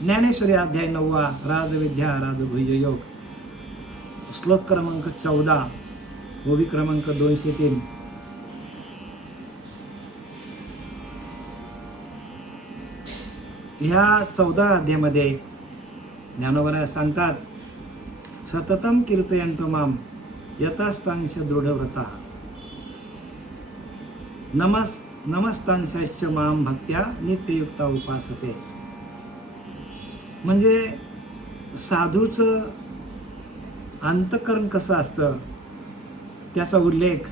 ज्ञानेश्वरी अध्याय 9 राजविद्या राजगुह्य योग, श्लोक क्रमांक 14, ओवी क्रमांक 203. ह्या 14 अध्यायामध्ये ज्ञानोबा सांगतात, सततम कीर्तयन्तो माम यतस्तांश दृढव्रता नमस्तांश्च माम भक्त्या नित्ययुक्ता उपासते. म्हणजे साधूचं अंतःकरण कसं असतं त्याचा उल्लेख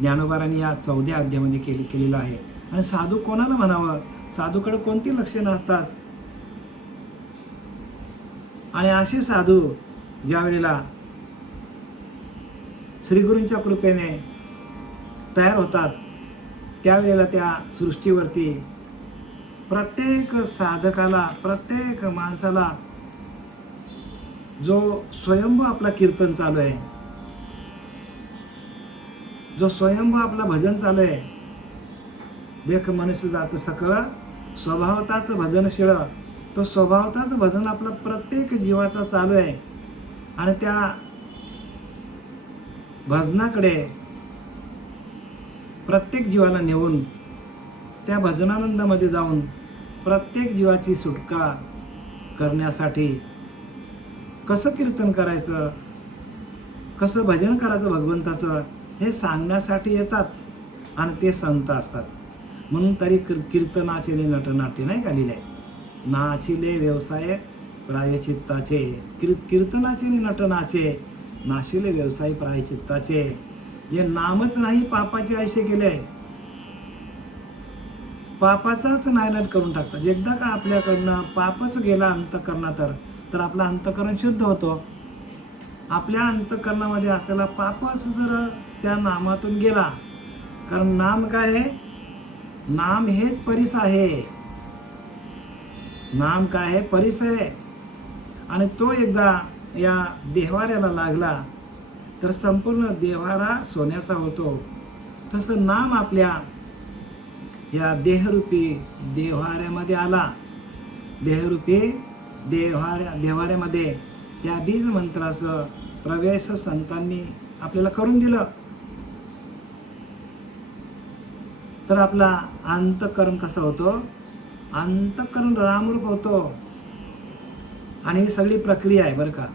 ज्ञानोबारांनी या 14 अध्यायामध्ये केलेला आहे. आणि साधू कोणाला म्हणावं, साधूकडे कोणती लक्षणं असतात, आणि असे साधू ज्या वेळेला श्रीगुरूंच्या कृपेने तयार होतात त्यावेळेला त्या सृष्टीवरती प्रत्येक साधकाला, प्रत्येक माणसाला जो स्वयंभू आपला कीर्तन चालू आहे, जो स्वयंभू आपला भजन चालू आहे, देख मनुष्य जात सकळ स्वभावताच भजनशीळ, तो स्वभावताच भजन आपला प्रत्येक जीवाचा चालू आहे. आणि त्या भजनाकडे प्रत्येक जीवाला नेऊन त्या भजनानंदामध्ये जाऊन प्रत्येक जीवाची सुटका करण्यासाठी कसं कीर्तन करायचं, कसं भजन करायचं भगवंताचं, हे सांगण्यासाठी येतात. आणि ते संत असतात. म्हणून तरी कीर्तनाचे नटनाट्य नाही का लिहिले, नाशिले व्यवसाय प्रायचित्ताचे. कीर्तनाचे नटनाचे नाशिले व्यवसाय प्रायचित्ताचे. जे नामच नाही पापाचे आयशे केले, पापाचाच नायनाट करून टाकतात. एकदा का आपल्याकडनं पापच गेला अंतःकरणात तर आपलं अंतःकरण शुद्ध होतो. आपल्या अंतःकरणामध्ये असलेला पापच जर त्या नामातून गेला, कारण नाम काय आहे, नाम हेच परीस आहे. नाम काय आहे, परीस आहे. आणि तो एकदा या देवाऱ्याला लागला तर संपूर्ण देवारा सोन्याचा होतो. तसं नाम आपल्या या देहरूपी देवाऱ्यामध्ये आला. देहरूपी देवाऱ्यामध्ये त्या बीज मंत्राचं प्रवेश संतांनी आपल्याला करून दिलं, तर आपला अंतःकरण कसं होतो, अंतःकरण रामरूप होतो. आणि ही सगळी प्रक्रिया आहे बरं का.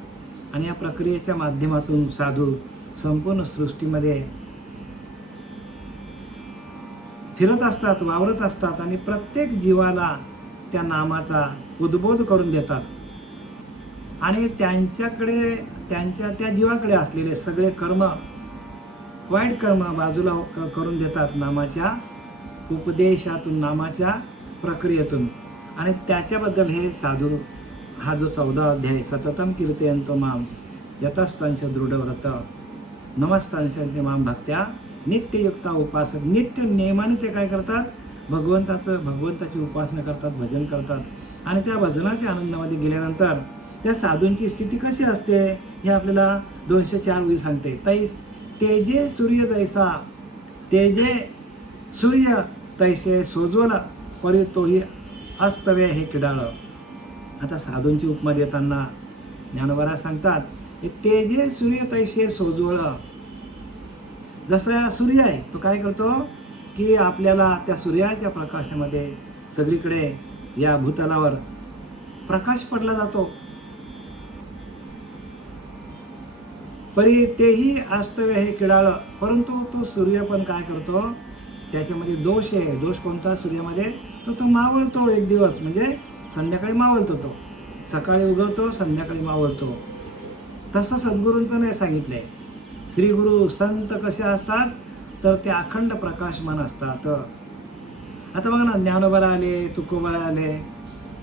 आणि या प्रक्रियेच्या माध्यमातून साधू संपूर्ण सृष्टीमध्ये फिरत असतात, वावरत असतात आणि प्रत्येक जीवाला त्या नामाचा उद्बोध करून देतात. आणि त्यांच्याकडे, त्या जीवाकडे असलेले सगळे कर्म, वाईट कर्म बाजूला करून देतात नामाच्या उपदेशातून, नामाच्या प्रक्रियेतून. आणि त्याच्याबद्दल हे साधू हा जो 14 अध्याय, सततम कीर्तयन्तो माम यतस्तांश दृढव्रत नमस्तांशांचे माम भक्त्या नित्ययुक्ता उपासक. नित्य नियमाने ते काय करतात, भगवंताची उपासना करतात, भजन करतात. आणि त्या भजनाच्या आनंदामध्ये गेल्यानंतर त्या साधूंची स्थिती कशी असते हे आपल्याला 204 सांगते. तेजे सूर्य तैसा, तेजे सूर्य तैसे सोज्वल परी तोही अस्तव्य हे किडाळ. आता साधूंची उपमा देताना ज्ञानोबा सांगतात, तेजे सूर्य तैसे सोज्वळ. जसा सूर्य आहे तो काय करतो की आपल्याला त्या सूर्याच्या प्रकाशामध्ये सगळीकडे या भूतलावर प्रकाश पडला जातो. परी तेही अस्तव्य हे किडाळ. परंतु तो सूर्य पण काय करतो, त्याच्यामध्ये दोष आहे. दोष कोणता सूर्यामध्ये, तो मावळतो एक दिवस, म्हणजे संध्याकाळी मावळतो. तो सकाळी उगवतो, संध्याकाळी मावळतो. तसं सद्गुरूंचं नाही सांगितलंय. श्रीगुरु संत कसे असतात तर ते अखंड प्रकाशमान असतात. आता बघा ना, ज्ञानोबा आले, तुकोबा आले,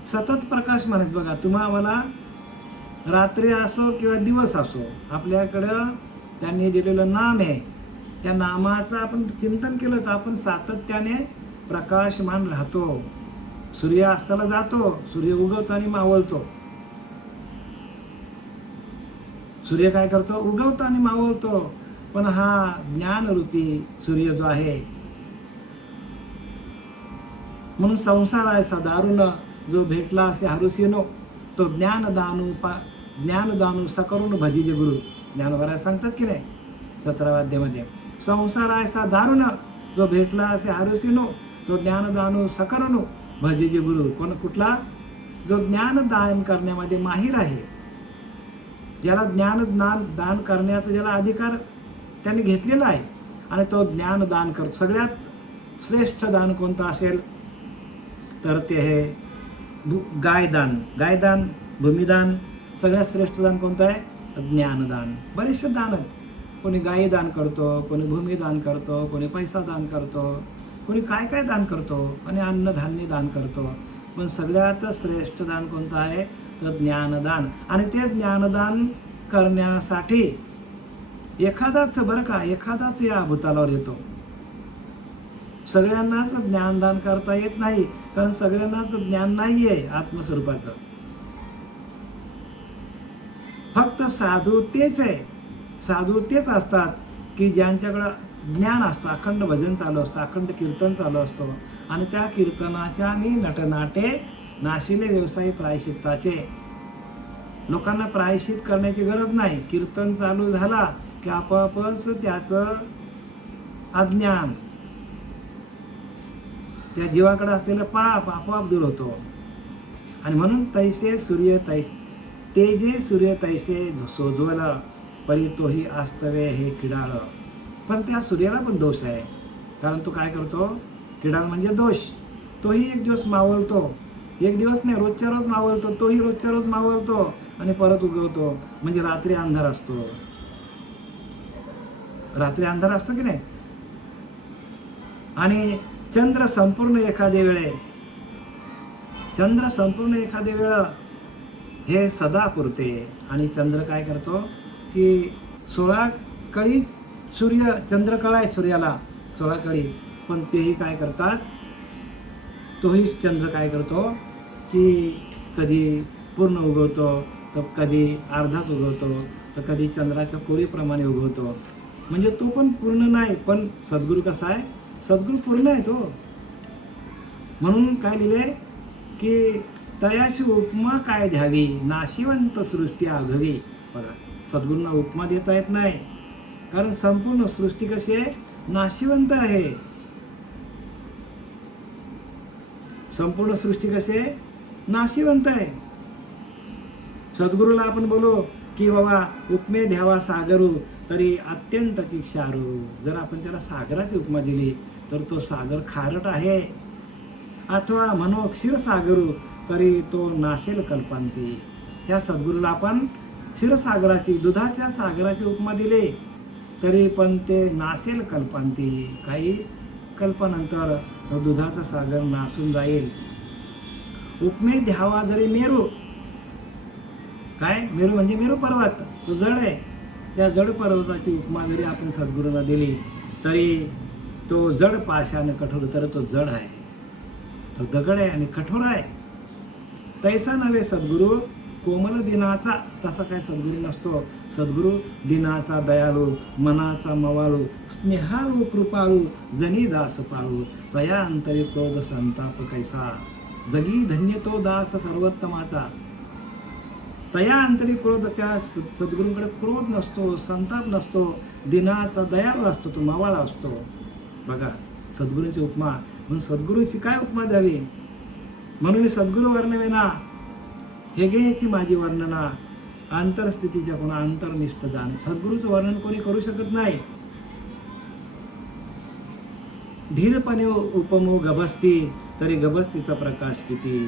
सतत प्रकाशमान आहेत. बघा, तुम्हाला रात्री असो किंवा दिवस असो, आपल्याकडं त्यांनी दिलेलं नाम आहे. त्या नामाचं आपण चिंतन केलं तर आपण सातत्याने प्रकाशमान राहतो. सूर्य अस्ताला जातो, सूर्य उगवतो आणि मावळतो. सूर्य काय करतो, उगवतो आणि मावळतो. पण हा ज्ञानरूपी सूर्य जो आहे, म्हणून संसार आहे दारुण जो भेटला असे हरुसिनो तो ज्ञानदानू सकरून भजिजे गुरु. ज्ञानोबा सांगतात की नाही 17व्या अध्यायामध्ये, संसार ऐसा दारुण जो भेटला असे हरुसिनो तो ज्ञानदानू सकरून भजिजे गुरु. कुठला? जो ज्ञानदान करण्यामध्ये माहीर आहे, ज्याला दान करण्याचा ज्याला अधिकार त्यांनी घेतलेला आहे आणि तो ज्ञानदान करतो. सगळ्यात श्रेष्ठ दान कोणतं असेल तर ते हे गायदान, भूमिदान. सगळ्यात श्रेष्ठ दान कोणतं आहे? ज्ञानदान. बरेचसे दान आहेत. कोणी गायी दान करतो, कोणी भूमिदान करतो, कोणी पैसा दान करतो, कोणी काय काय दान करतो, कोणी अन्नधान्य दान करतो. पण सगळ्यात श्रेष्ठ दान कोणतं आहे तर ज्ञानदान. आणि ते ज्ञानदान करण्यासाठी एखादाच या भूतालावर येतो. सगळ्यांनाच ज्ञानदान करता येत नाही, कारण सगळ्यांनाच ज्ञान नाही आहे आत्मस्वरूपाचं. फक्त साधू तेच असतात की ज्यांच्याकडं ज्ञान असतं, अखंड भजन चालू असतं, अखंड कीर्तन चालू असतो आणि त्या कीर्तनाच्या आणि नटनाटे नाशिले व्यवसाय प्रायश्चित्ताचे. लोकांना प्रायश्चित करण्याची गरज नाही. कीर्तन चालू झाला की आपोआपच त्याचं अज्ञान, त्या जीवाकडे असलेलं पाप आपोआप दूर होतो. आणि म्हणून तैसे सूर्य तेजे सूर्य तैसे सोजवलं परी तोही आस्तवे हे किडाळ. पण त्या सूर्याला पण दोष आहे, कारण तो काय करतो? किडाळ म्हणजे दोष. तोही एक दिवस मावळतो, एक दिवस नाही, रोजच्या रोज मावळतो. तोही रोजच्या रोज मावळतो आणि परत उगवतो. म्हणजे रात्री अंधार असतो. रात्री अंधार असतो की नाही. आणि चंद्र संपूर्ण एखाद्या वेळ हे सदा पुरते. आणि चंद्र काय करतो की 16 कळी चंद्रकळा आहे सूर्याला, 16 कळी. पण तेही काय करतात, तोही चंद्र काय करतो की कधी पूर्ण उगवतो, तर कधी अर्धाच उगवतो, तर कधी चंद्राच्या कोरीप्रमाणे उगवतो. म्हणजे तो पण पूर्ण नाही. पण सद्गुरू कसा आहे? सद्गुरू पूर्ण आहे तो. म्हणून काय लिहिले की तयाची उपमा काय द्यावी, नाशिवंत सृष्टी आघवी. बघा, सद्गुरूंना उपमा देता येत नाही, कारण संपूर्ण सृष्टी कशी आहे? नाशिवंत आहे. संपूर्ण सृष्टी कशी आहे? नाशिवंत आहे. सद्गुरूला आपण बोलू की बाबा उपमे द्यावा सागरू तरी अत्यंतची क्षारू. जर आपण त्याला सागराची उपमा दिली तर तो सागर खारट आहे. अथवा म्हणू क्षीरसागरू तरी तो नाशेल कल्पांती. त्या सद्गुरूला आपण क्षीरसागराची, दुधाच्या सागराची उपमा दिली तरी पण ते नासेल कल्पांती. काही कल्पानंतर दुधाचा सागर नासून जाईल. उपमे द्यावा जरी मेरू, काय मेरू म्हणजे मेरू पर्वत, तो जड आहे. त्या जड पर्वताची उपमा जरी आपण सद्गुरूंना दिली तरी तो जड पाशाने कठोर, तर तो जड आहे, तो दगड आहे आणि कठोर आहे. तैसा नव्हे सद्गुरू कोमल दिनाचा. तसा काय सद्गुरू नसतो. सद्गुरू दिनाचा दयाळू, मनाचा मवाळू, स्नेहाळू कृपाळू, जनी दास पाळू. तया अंतरी क्रोध संताप कैसा, जगी धन्य तो दास सर्वोत्तमाचा. तया अंतरी क्रोध, त्या सद्गुरूंकडे क्रोध नसतो, संताप नसतो, दिनाचा दयाळू असतो, तो मवाळा असतो. बघा सद्गुरूंची उपमा. म्हणून सद्गुरूची काय उपमा द्यावी? म्हणून सद्गुरू वर्णवेना हे घ्यायची माझी वर्णना, अंतरस्थितीच्या कोणा अंतर्निष्ठ जाण. सद्गुरूचं वर्णन कोणी करू शकत नाही. धीरपणे उपमो गभस्ती तरी गभस्तीचा प्रकाश किती.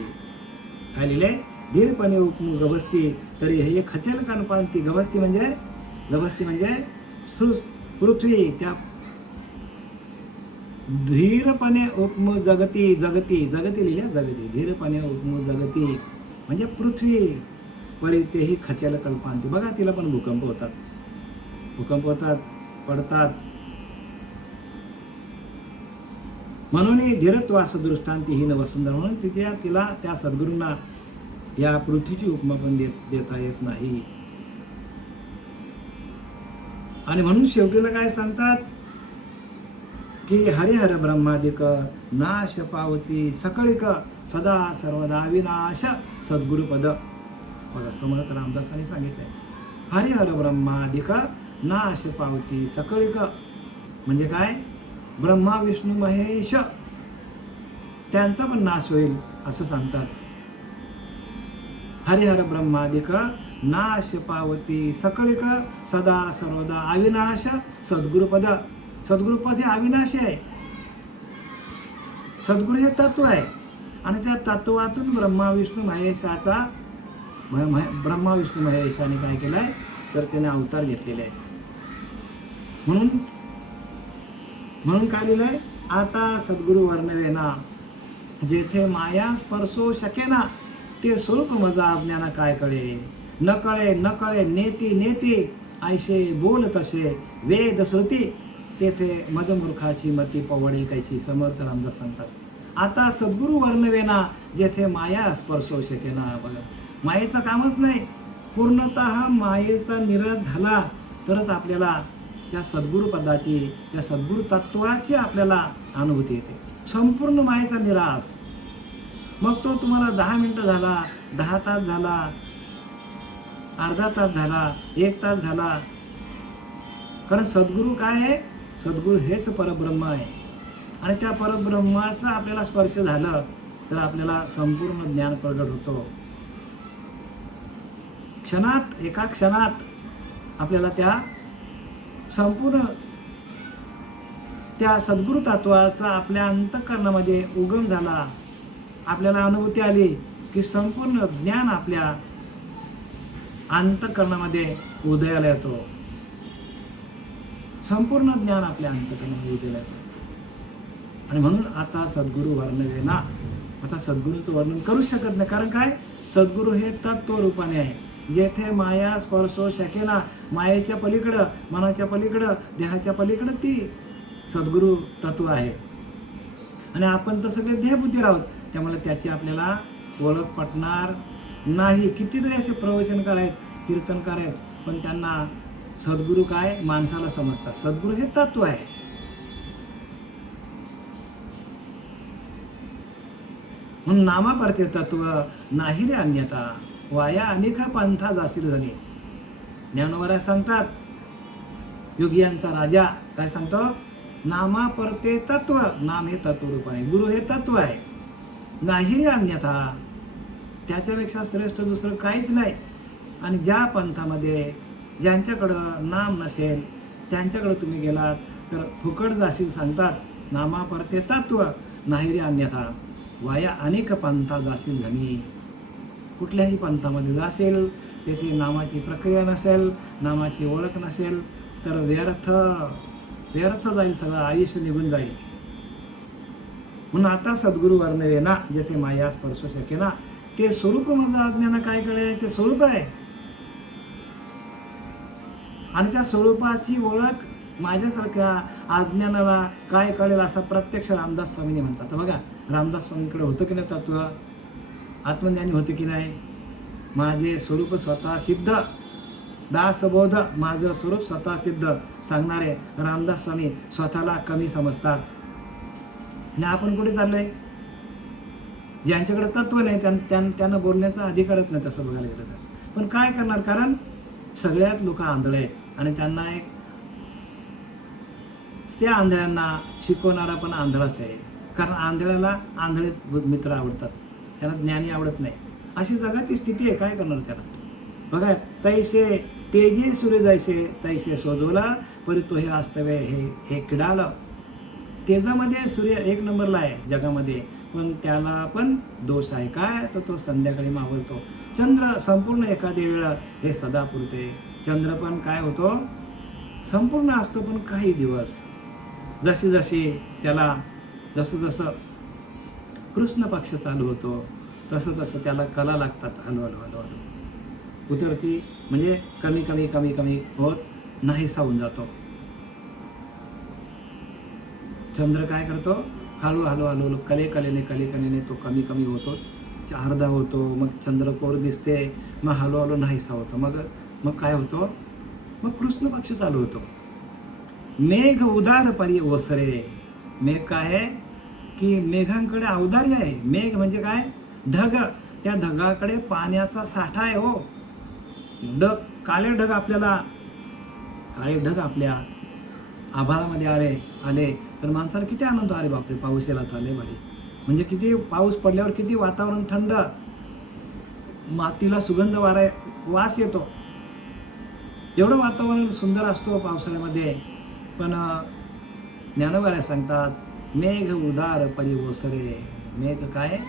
काय लिहिले? धीरपणे उपमो गभस्ती तरी हे खचेल कल्पांती. गभस्ती म्हणजे पृथ्वी. त्या धीरपणे उपमो जगती लिहिल्या जगती. धीरपणे उपमो जगती म्हणजे पृथ्वी परी तेही खचेल कल्पांती. बघा तिला पण भूकंप होतात, पडतात. म्हणून धीरत्वास दृष्टांतीहीन वसुंधरा. म्हणून तिला त्या सद्गुरूंना या पृथ्वीची उपमा पण देता येत नाही. आणि म्हणून शेवटीला काय सांगतात की हरिहर ब्रह्मादिक नाश पावती सकळिक सदा सर्वदा विनाश सद्गुरुपद. बघा समर्थ रामदासांनी सांगितलंय हरिहर ब्रह्मादिक नाश पावती सकळिक म्हणजे काय, ब्रह्मा विष्णू महेश त्यांचा पण नाश होईल असं सांगतात. हरिहर ब्रह्मादिक नाश पावती सकळिक सदा सर्वदा अविनाश सद्गुरुपद. सद्गुरुपद हे अविनाशी आहे. सद्गुरु हे तत्व आहे आणि त्या तत्वातून ब्रह्मा विष्णू महेशाचा ब्रह्मा विष्णू महेशाने काय केलंय तर त्याने अवतार घेतलेले आहे. म्हणून काय लिहिलंय, आता सद्गुरु वर्णवेना जेथे माया स्पर्शो शकेना ते स्वरूप मजा अज्ञाना काय कळे. न कळे न कळे नेती नेती ऐशे बोल तसे वेद श्रुती तेथे मदमूर्खाची मती पवडेल कैची. समर्थ रामदास सांगतात आता सद्गुरु वर्णवेना जेथे माया स्पर्शो शकेना. बघा मायेचं कामच नाही, पूर्णतः मायेचा निराश झाला तरच आपल्याला त्या सद्गुरु पदाची त्या सद्गुरु तत्वाची आपल्याला अनुभूती येते. संपूर्ण मायेचा निराश, मग तो तुम्हाला 10 मिनिटं झाला, 10 तास झाला, अर्धा तास झाला, 1 तास झाला, कारण सद्गुरु काय आहे, सद्गुरु हेच परब्रह्म आहे आणि त्या परब्रह्माचा आपल्याला स्पर्श झालं तर आपल्याला संपूर्ण ज्ञान प्रगट होतो. क्षणात एका क्षणात आपल्याला त्या संपूर्ण त्या सद्गुरु तत्वाचा आपल्या अंतःकरणामध्ये उगम झाला. आपल्याला अनुभूती आली की संपूर्ण ज्ञान आपल्या अंतःकरणामध्ये उदयाला येतो. संपूर्ण ज्ञान आपल्या अंतःकरणामध्ये उदयाला येतो. आणि म्हणून आता सद्गुरु वर्णवेना, आता सद्गुरूचं वर्णन करूच शकत नाही. कारण काय, सद्गुरु हे तत्व रूपाने आहे. जेथे माया स्पर्शो शकेना, मायेच्या पलीकडं, मनाच्या पलीकडं, देहाच्या पलीकडं ती सद्गुरु तत्व आहे. आणि आपण तर सगळे देहबुद्धी आहोत, त्यामुळे त्याची आपल्याला ओळख पटणार नाही. कितीतरी असे प्रवचनकार आहेत, कीर्तनकार आहेत, पण त्यांना सद्गुरु काय माणसाला समजतात. सद्गुरु हे तत्व आहे. म्हणून नामापरते तत्व नाही रे अन्यथा, वाया अनेक पंथा जाशील झाले. ज्ञानोबा सांगतात, योगियांचा राजा काय सांगतो, नामापरते तत्व, नाम हे तत्व रूप आहे, गुरु हे तत्व आहे, नाही रे अन्यथा, त्याच्यापेक्षा श्रेष्ठ दुसरं काहीच नाही. आणि ज्या पंथामध्ये ज्यांच्याकडं नाम नसेल त्यांच्याकडं तुम्ही गेलात तर फुकट जाशील. सांगतात नामापरते तत्व नाही रे अन्यथा, वाया अनेक पंथा जाशील धनी. कुठल्याही पंथामध्ये जाशील तेथे नामाची प्रक्रिया नसेल, नामाची ओळख नसेल तर व्यर्थ जाईल, सगळं आयुष्य निघून जाईल. म्हणून आता सद्गुरु वर्णवेना जेथे माया स्पर्श शकेना ते स्वरूप माझा अज्ञान काय कळे, ते स्वरूप आहे. आणि त्या स्वरूपाची ओळख माझ्यासारख्या अज्ञानाला काय कळेल असं प्रत्यक्ष रामदास स्वामींनी म्हणतात. तर बघा रामदास स्वामींकडे होतं की नाही तत्व, आत्मज्ञानी होते की नाही. माझे स्वरूप स्वतः सिद्ध, दासबोध, माझं स्वरूप स्वतः सिद्ध सांगणारे रामदास स्वामी स्वतःला कमी समजतात. आणि आपण कुठे चाललोय, ज्यांच्याकडे तत्व नाही त्यांना बोलण्याचा अधिकारच नाही तसं बघायला गेलं तर. पण काय करणार, कारण सगळ्यात लोक आंधळे आहेत आणि त्यांना एक त्या आंधळ्यांना शिकवणारा पण आंधळाच आहे. कारण आंधळ्याला आंधळेच मित्र आवडतात, त्यांना ज्ञानी आवडत नाही. अशी जगाची स्थिती आहे, काय करणार त्याला. बघा तैसे तेजी सूर्य जैसे तैसे शोधवला परी तो हे वास्तव्य हे किडालं. तेजामध्ये सूर्य 1 नंबरला आहे जगामध्ये, पण त्याला पण दोष आहे. काय तर तो संध्याकाळी मावळतो. चंद्र संपूर्ण एखाद्या वेळा हे सदा पुरते. चंद्र पण काय होतो, संपूर्ण असतो, पण काही दिवस जशी त्याला जसं कृष्ण पक्ष चालू होतो तसं त्याला कला लागतात. हळू उतरती, म्हणजे कमी होत नाहीसा होऊन जातो. चंद्र काय करतो, हळू कलेने तो कमी होतो, अर्धा होतो, मग चंद्रकोर दिसते, मग हळू नाहीसा होतो. मग काय होतो, मग कृष्ण पक्ष चालू होतो. मेघ उदार परी ओसरे, मेघ काय आहे की मेघांकडे अवधारी आहे. मेघ म्हणजे काय? ढग. त्या ढगाकडे पाण्याचा साठा आहे हो. ढग, काळे ढग आपल्या आभाळामध्ये आले तर माणसाला किती आनंद, अरे बापरे पाऊस यायला तर आले भारी. म्हणजे किती पाऊस पडल्यावर किती वातावरण थंड, मातीला सुगंध वास येतो. एवढं वातावरण सुंदर असतो पावसाळ्यामध्ये. पण ज्ञानोबा सांगतात मेघ उदार परी ओसरे. मेघ काय?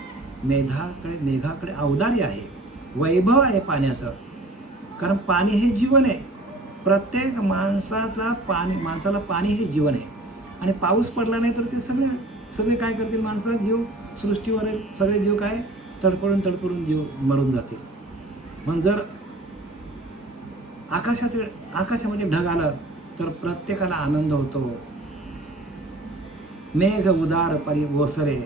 मेघाकडे अवदारी आहे, वैभव आहे पाण्याचं. कारण पाणी हे जीवन आहे. प्रत्येक माणसाला पाणी हे जीवन आहे. आणि पाऊस पडला नाही तर ते सगळे काय करतील? माणसाचा जीव, सृष्टीवर सगळे जीव काय तडफडून जीव मरून जातील. मग जर आकाशामध्ये ढग आलं तर प्रत्येकाला आनंद होतो. मेघ उदार परी ओसरे,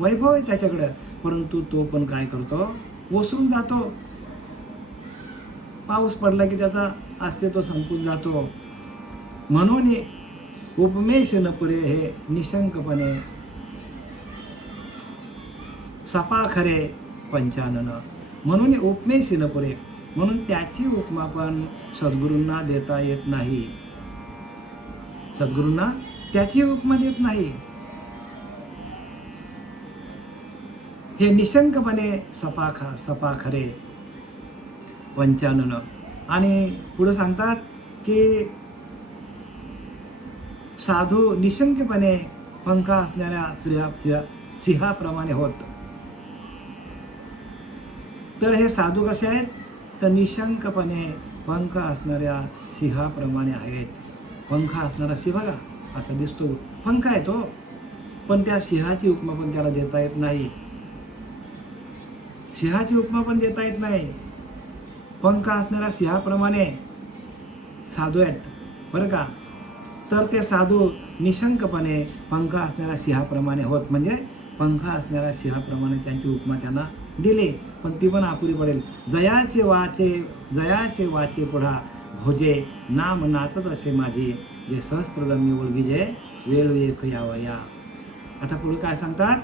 वैभव आहे त्याच्याकडे, परंतु तो पण काय करतो? ओसरून जातो. पाऊस पडला की त्याचा अस्तित्व संपून जातो. म्हणून उपमेश न पुरे हे निशंकपणे सपा खरे पंचानन. म्हणून उपमेश न पुरे, म्हणून त्याची उपमा पण सद्गुरूंना देता येत नाही. सद्गुरूंना त्याची उपमा देत नाही. हे निशंकपणे सपा खरे पंचानन. आणि पुढे सांगतात की साधू निशंकपणे पंख असणाऱ्या सिंहाप्रमाणे होत. तर हे साधू कसे आहेत? तर निशंकपणे पंख असणाऱ्या सिंहाप्रमाणे आहेत. पंख असणारा सिंह बघा असा दिसतो, पंख आहे तो, पण त्या सिंहाची उपमा पण त्याला देता येत नाही. सिंहाची उपमा पण देता येत नाही. पंख असणाऱ्या सिंहाप्रमाणे साधू आहेत बरं का. तर ते साधू निशंकपणे पंख असणाऱ्या सिंहाप्रमाणे होत. म्हणजे पंख असणाऱ्या सिंहाप्रमाणे त्यांची उपमा त्यांना दिली, पण ती पण अपुरी पडेल. जयाचे वाचे पुढा भोजे, नाम नाचत असे माझे, जे सहस्त्रधर्मी ओळखीजे वेळ एक यावया. आता पुढे काय सांगतात?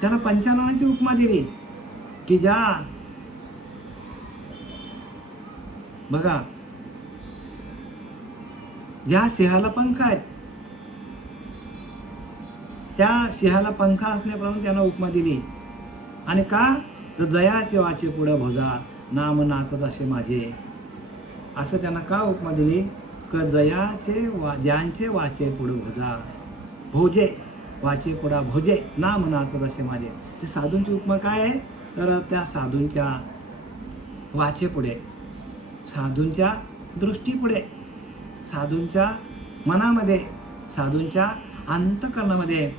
त्यांना पंचाननाची उपमा दिली की ज्या बघा ज्या सिंहाला पंख आहेत त्या सिंहाला पंख असण्याप्रमाणे त्यांना उपमा दिली. आणि का? तर दयाचे वाचे पुढे भोजा, नाम नाचत असे माझे. असं त्यांना का उपमा दिली? ज्यांचे वाचे पुढे भोजा, भोजे वाचे पुढा भोजे, नाम नाचत असे माझे. ते साधूंची उपमा काय आहे? तर त्या साधूंच्या वाचेपुढे, साधूंच्या दृष्टीपुढे, साधूंच्या मनामध्ये, साधूंच्या अंतःकरणामध्ये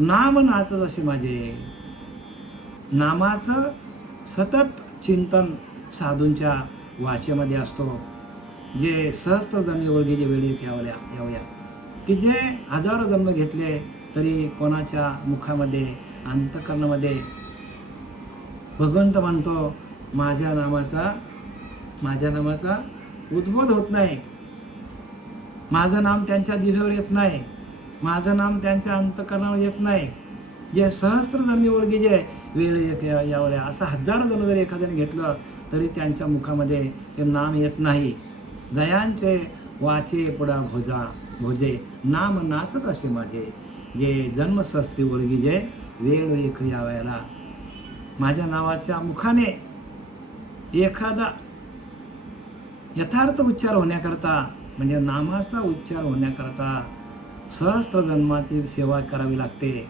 नाम नाचत असे माझे. नामाचं सतत चिंतन साधूंच्या वाचेमध्ये असतो. जे सहस्त्रधर्मी ओळखीचे वेळी यावया, की जे हजारो जन्म घेतले तरी कोणाच्या मुखामध्ये, अंतःकरणामध्ये भगवंत म्हणतो माझ्या नामाचा उद्बोध होत नाही. माझं नाम त्यांच्या जिभेवर येत नाही. माझं नाम त्यांच्या अंतःकरणावर येत नाही. जे सहस्त्रधर्मी ओळखीचे वेळ यावल्या, असं हजारो जण जरी एखाद्याने घेतलं तरी त्यांच्या मुखामध्ये ते नाम येत नाही. जयांचे वाचे पुढा भोजे, नाम नाचत असे माझे, जे जन्मशास्त्री ओळखीचे वेळ एक यावयाला. माझ्या नावाच्या मुखाने एखादा यथार्थ उच्चार होण्याकरता, म्हणजे नामाचा उच्चार होण्याकरता सहस्त्र जन्माची सेवा करावी लागते.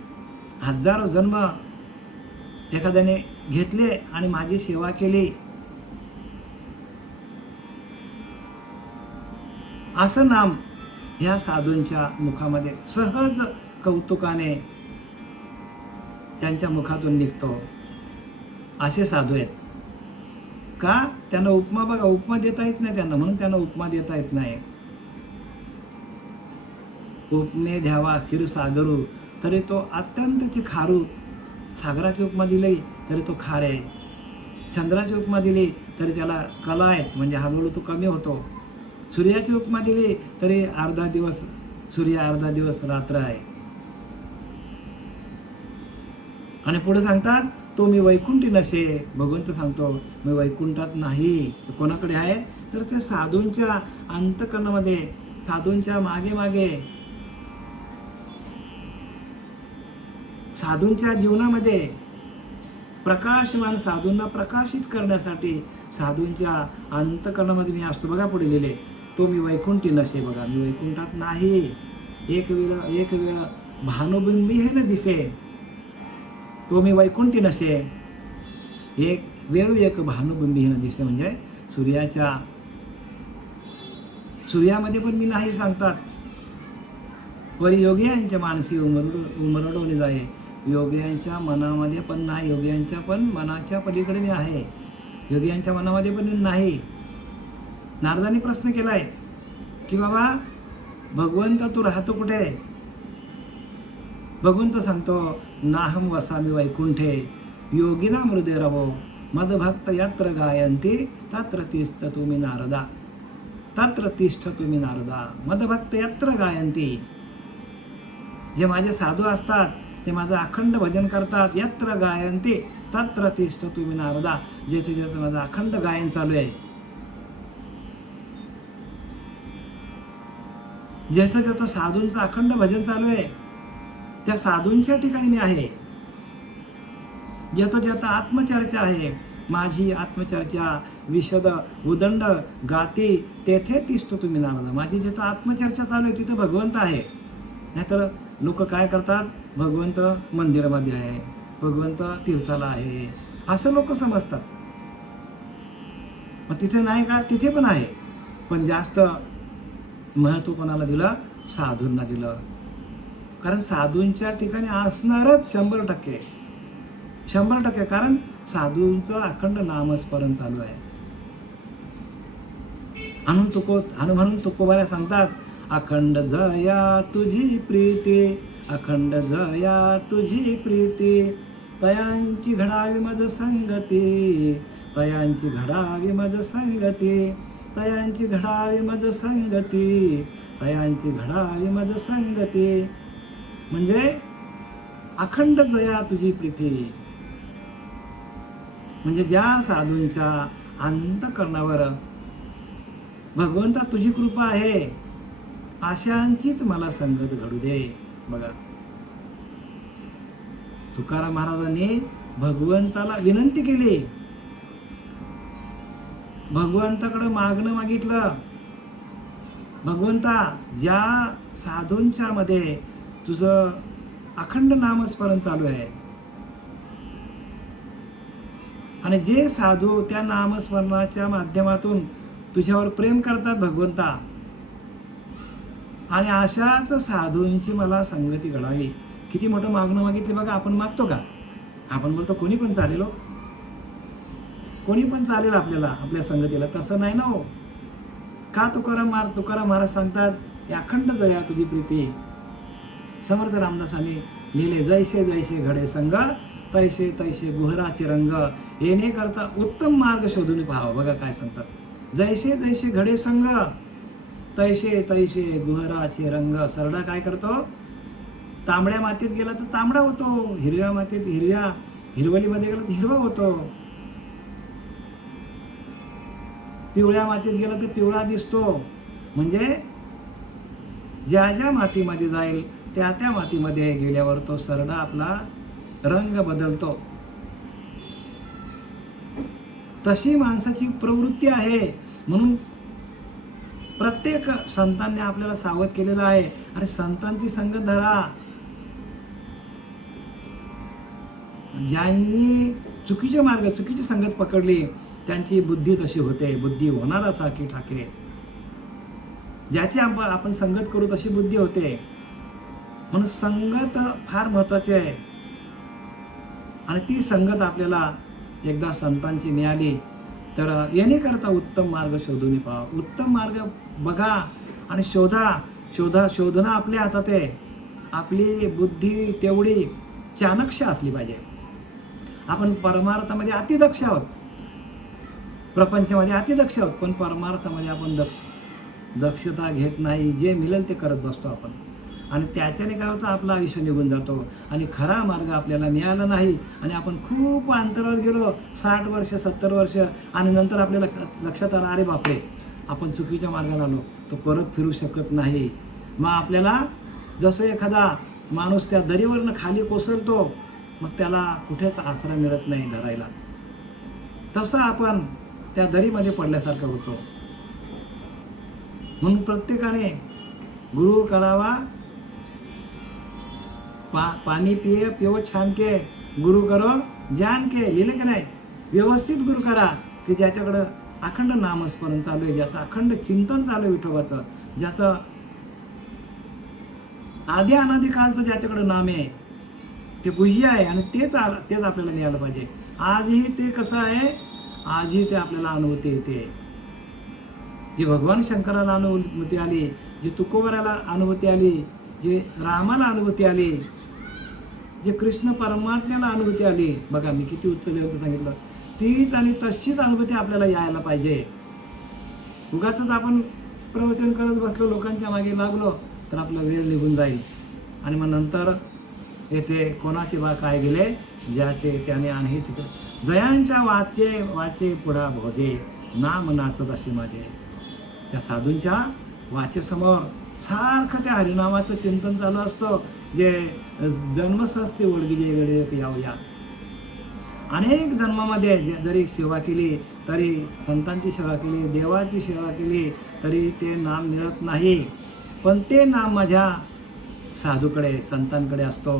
हजारो जन्म एखाद्याने घेतले आणि माझी सेवा केली, असं नाम ह्या साधूंच्या मुखामध्ये सहज कौतुकाने त्यांच्या मुखातून निघतो. असे साधू आहेत. का? त्यांना उपमा बघा, उपमा देता येत नाही त्यांना, म्हणून त्यांना उपमा देता येत नाही. उपमे द्यावा क्षीरसागरू, तरी तो अत्यंत खारू. सागराची उपमा दिली तरी तो खार आहे. चंद्राची उपमा दिली तरी त्याला कला आहेत, म्हणजे हळूहळू तो कमी होतो. सूर्याची उपमा दिली तरी अर्धा दिवस सूर्य अर्धा दिवस रात्र आहे. आणि पुढे सांगतात तो मी वैकुंठी नसे. भगवंत सांगतो मी वैकुंठात नाही. कोणाकडे आहे तर ते साधूंच्या अंतःकरणामध्ये, साधूंच्या मागे मागे, साधूंच्या जीवनामध्ये प्रकाशमान साधूंना प्रकाशित करण्यासाठी साधूंच्या अंतःकरणामध्ये मी असतो. बघा पुढे लिहिले तो मी वैकुंठी नसे. बघा मी वैकुंठात नाही. एक वेळ भानुबिंबी हे न दिसे. तो मी वैकुंठी नसे. एक भानुबिंबी हे न दिसे म्हणजे सूर्यामध्ये पण मी नाही सांगतात. वरी योगियांच्या मानसी उमरडवली जाये. योगियांच्या मनामध्ये पण नाही. योगियांच्या पण मनाच्या पलीकडे मी आहे. योगियांच्या मनामध्ये पण मी नाही. नारदांनी प्रश्न केलाय की बाबा भगवंत तू राहतो कुठे? भगवंत सांगतो नाहम वसामी वैकुंठे योगिना मृदे रवो मदभक्त यत्र गायन्ति तत्र तिष्ठ तुम्ही नारदा. तत्र तिष्ठ तुम्ही नारदा. मदभक्त यत्र गायन्ति. जे माझे साधू असतात ते माझं अखंड भजन करतात. यत्र गायन्ति तत्र तिष्ठ तुम्ही नारदा. ज्याचं माझं अखंड गायन चालू आहे, ज्याचं साधूंचं अखंड भजन चालू आहे, त्या साधूंच्या ठिकाणी मी आहे. ज्याचं आत्मचर्चा आहे, माझी आत्मचर्चा विशद उदंड गाते तेथे तिष्ठ तुम्ही नारद. माझी जिथं आत्मचर्चा चालू आहे तिथं भगवंत आहे. नाहीतर लोक काय करतात, भगवंत मंदिरामध्ये आहे, भगवंत तीर्थाला आहे असं लोक समजतात. मग तिथे नाही का? तिथे पण आहे, पण जास्त महत्त्व कोणाला दिलं? साधूंना दिलं. कारण साधूंच्या ठिकाणी असणारच 100%, कारण साधूंचं अखंड नामस्मरण चालू आहे. म्हणून तुकोबाला सांगतात अखंड जया तुझी प्रीती, अखंड जया तुझी प्रीती, तयांची घडावी मज संगती, तयांची घडावी मज संगती, तयांची घडावी मज संगती, तयांची घडावी मज संगती. म्हणजे अखंड जया तुझी प्रीती म्हणजे ज्या साधूंच्या अंतःकरणावर भगवंता तुझी कृपा आहे अशांचीच मला संगत घडू दे. बघा तुकाराम महाराजांनी भगवंताला विनंती केली, भगवंताकडे मागणं मागितलं. भगवंता ज्या साधूंच्या मध्ये तुझं अखंड नामस्मरण चालू आहे आणि जे साधू त्या नामस्मरणाच्या माध्यमातून तुझ्यावर प्रेम करतात भगवंता, आणि अशाच साधूंची मला संगती घडावी. किती मोठं मागणं मागितले बघा. आपण मागतो का? आपण बोलतो कोणी पण चालेल, हो कोणी पण चालेल आपल्याला, आपल्या संगतीला. तसं नाही ना हो. का? तुकाराम महाराज सांगतात अखंड जया तुझी प्रीती. समर्थ रामदासांनी लिहिले जैसे जैसे घडे संग तैसे तैसे गुहराचे रंग, येणे करता उत्तम मार्ग शोधून पाहावा. बघा काय सांगतात, जैसे जैसे घडे संग तैसे तैसे गुहराचे रंग. सरडा काय करतो? तांबड्या मातीत गेला तर तांबडा होतो, हिरव्या मातीत हिरवलीमध्ये गेला तर हिरवा होतो, पिवळ्या मातीत गेला तर पिवळा दिसतो. म्हणजे ज्या ज्या मातीमध्ये जाईल त्या त्या मातीमध्ये गेल्यावर तो सरडा आपला रंग बदलतो. तशी माणसाची प्रवृत्ती आहे. म्हणून प्रत्येक संतांनी आपल्याला सावध केलेलं आहे, अरे संतांची संगत धरा. ज्यांनी चुकीची संगत पकडली त्यांची बुद्धी तशी होते. बुद्धी होणारा सारखी ठाके. ज्याची आपण संगत करू तशी बुद्धी होते. म्हणून संगत फार महत्वाची आहे. आणि ती संगत आपल्याला एकदा संतांची मिळाली तर येणे करता उत्तम मार्ग शोधून पहा. उत्तम मार्ग बघा आणि शोधणं आपल्या हातात आहे. आपली बुद्धी तेवढी चाणक्य असली पाहिजे. आपण परमार्थामध्ये अतिदक्ष आहोत, प्रपंचामध्ये अतिदक्ष आहोत, पण परमार्थामध्ये आपण दक्ष दक्षता घेत नाही, जे मिळेल ते करत बसतो आपण. आणि त्याच्याने काय होतं, आपलं आयुष्य निघून जातो आणि खरा मार्ग आपल्याला मिळाला नाही आणि आपण खूप अंतरावर गेलो, 60 वर्ष 70 वर्ष, आणि नंतर आपल्या लक्षात आलं, अरे बापरे, आपण चुकीच्या मार्गाला आलो, तो परत फिरू शकत नाही. मग आपल्याला जसं एखादा माणूस त्या दरीवरनं खाली कोसळतो, मग त्याला कुठेच आसरा मिळत नाही धरायला, तसं आपण त्या दरीमध्ये पडल्यासारखं होतो. म्हणून प्रत्येकाने गुरु करावा, पाणी पिये पिओ छान के, गुरु करो जान के, लिहिलं की नाही. व्यवस्थित गुरु करा की ज्याच्याकडं अखंड नामस्मरण चालू आहे, ज्याचं अखंड चिंतन चालू आहे विठोबाचं, ज्याचं आधी अनादिकालचं ज्याच्याकडं नाम आहे, ते गुह्य आहे आणि तेच आपल्याला मिळालं पाहिजे. आजही ते कसं आहे, आजही ते आपल्याला अनुभूती येते. जी भगवान शंकराला अनुभूती आली, जी तुकोबराला अनुभूती आली, जी रामाला अनुभूती आली, जे कृष्ण परमात्म्याला अनुभूती आली, बघा मी किती उच्च लेवलचं सांगितलं, तीच आणि तशीच अनुभूती आपल्याला यायला पाहिजे. उगाचच आपण प्रवचन करत बसलो, लोकांच्या मागे लागलो, तर आपला वेळ निघून जाईल आणि मग नंतर येथे कोणाचे बा काय गेले, ज्याचे त्याने आणि तिकडे जयांच्या वाचे पुढा भोजे, नाम नाचत असे माझे. त्या साधूंच्या वाचेसमोर सारखं त्या हरिनामाचं चिंतन चालू असतं, जे जन्मसहस्ते ओळखीचे वेळे यावया. अनेक जन्मामध्ये जरी सेवा केली, तरी संतांची सेवा केली, देवाची सेवा केली, तरी ते नाम मिळत नाही. पण ते नाम माझ्या साधूकडे, संतांकडे असतो.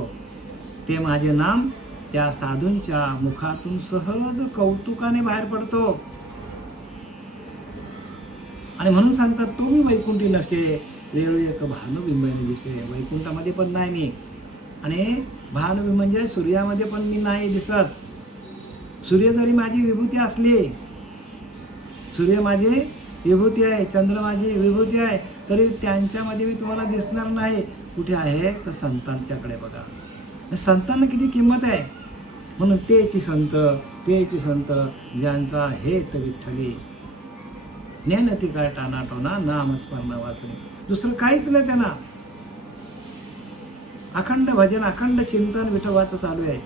ते माझे नाम त्या साधूंच्या मुखातून सहज कौतुकाने बाहेर पडतो. आणि म्हणून सांगतात, तुम्ही वैकुंठी नसे, वेळू एक भानुबिंबाने दिसे. वैकुंठामध्ये पण नाही मी, आणि भानुबिंब म्हणजे सूर्यामध्ये पण मी नाही दिसत. सूर्य जरी माझी विभूती असली, सूर्य माझी विभूती आहे, चंद्र माझी विभूती आहे, तरी त्यांच्यामध्ये मी तुम्हाला दिसणार नाही. कुठे आहे तर संतांच्याकडे बघा. संतांना किती किंमत आहे. म्हणून तेची संत ज्यांचा हेत विठ्ठली, नेनती काय टानाटोना, नामस्मरण वाचणे, दुसरं काहीच नाही त्यांना. अखंड भजन, अखंड चिंतन विठोबाचं चालू आहे.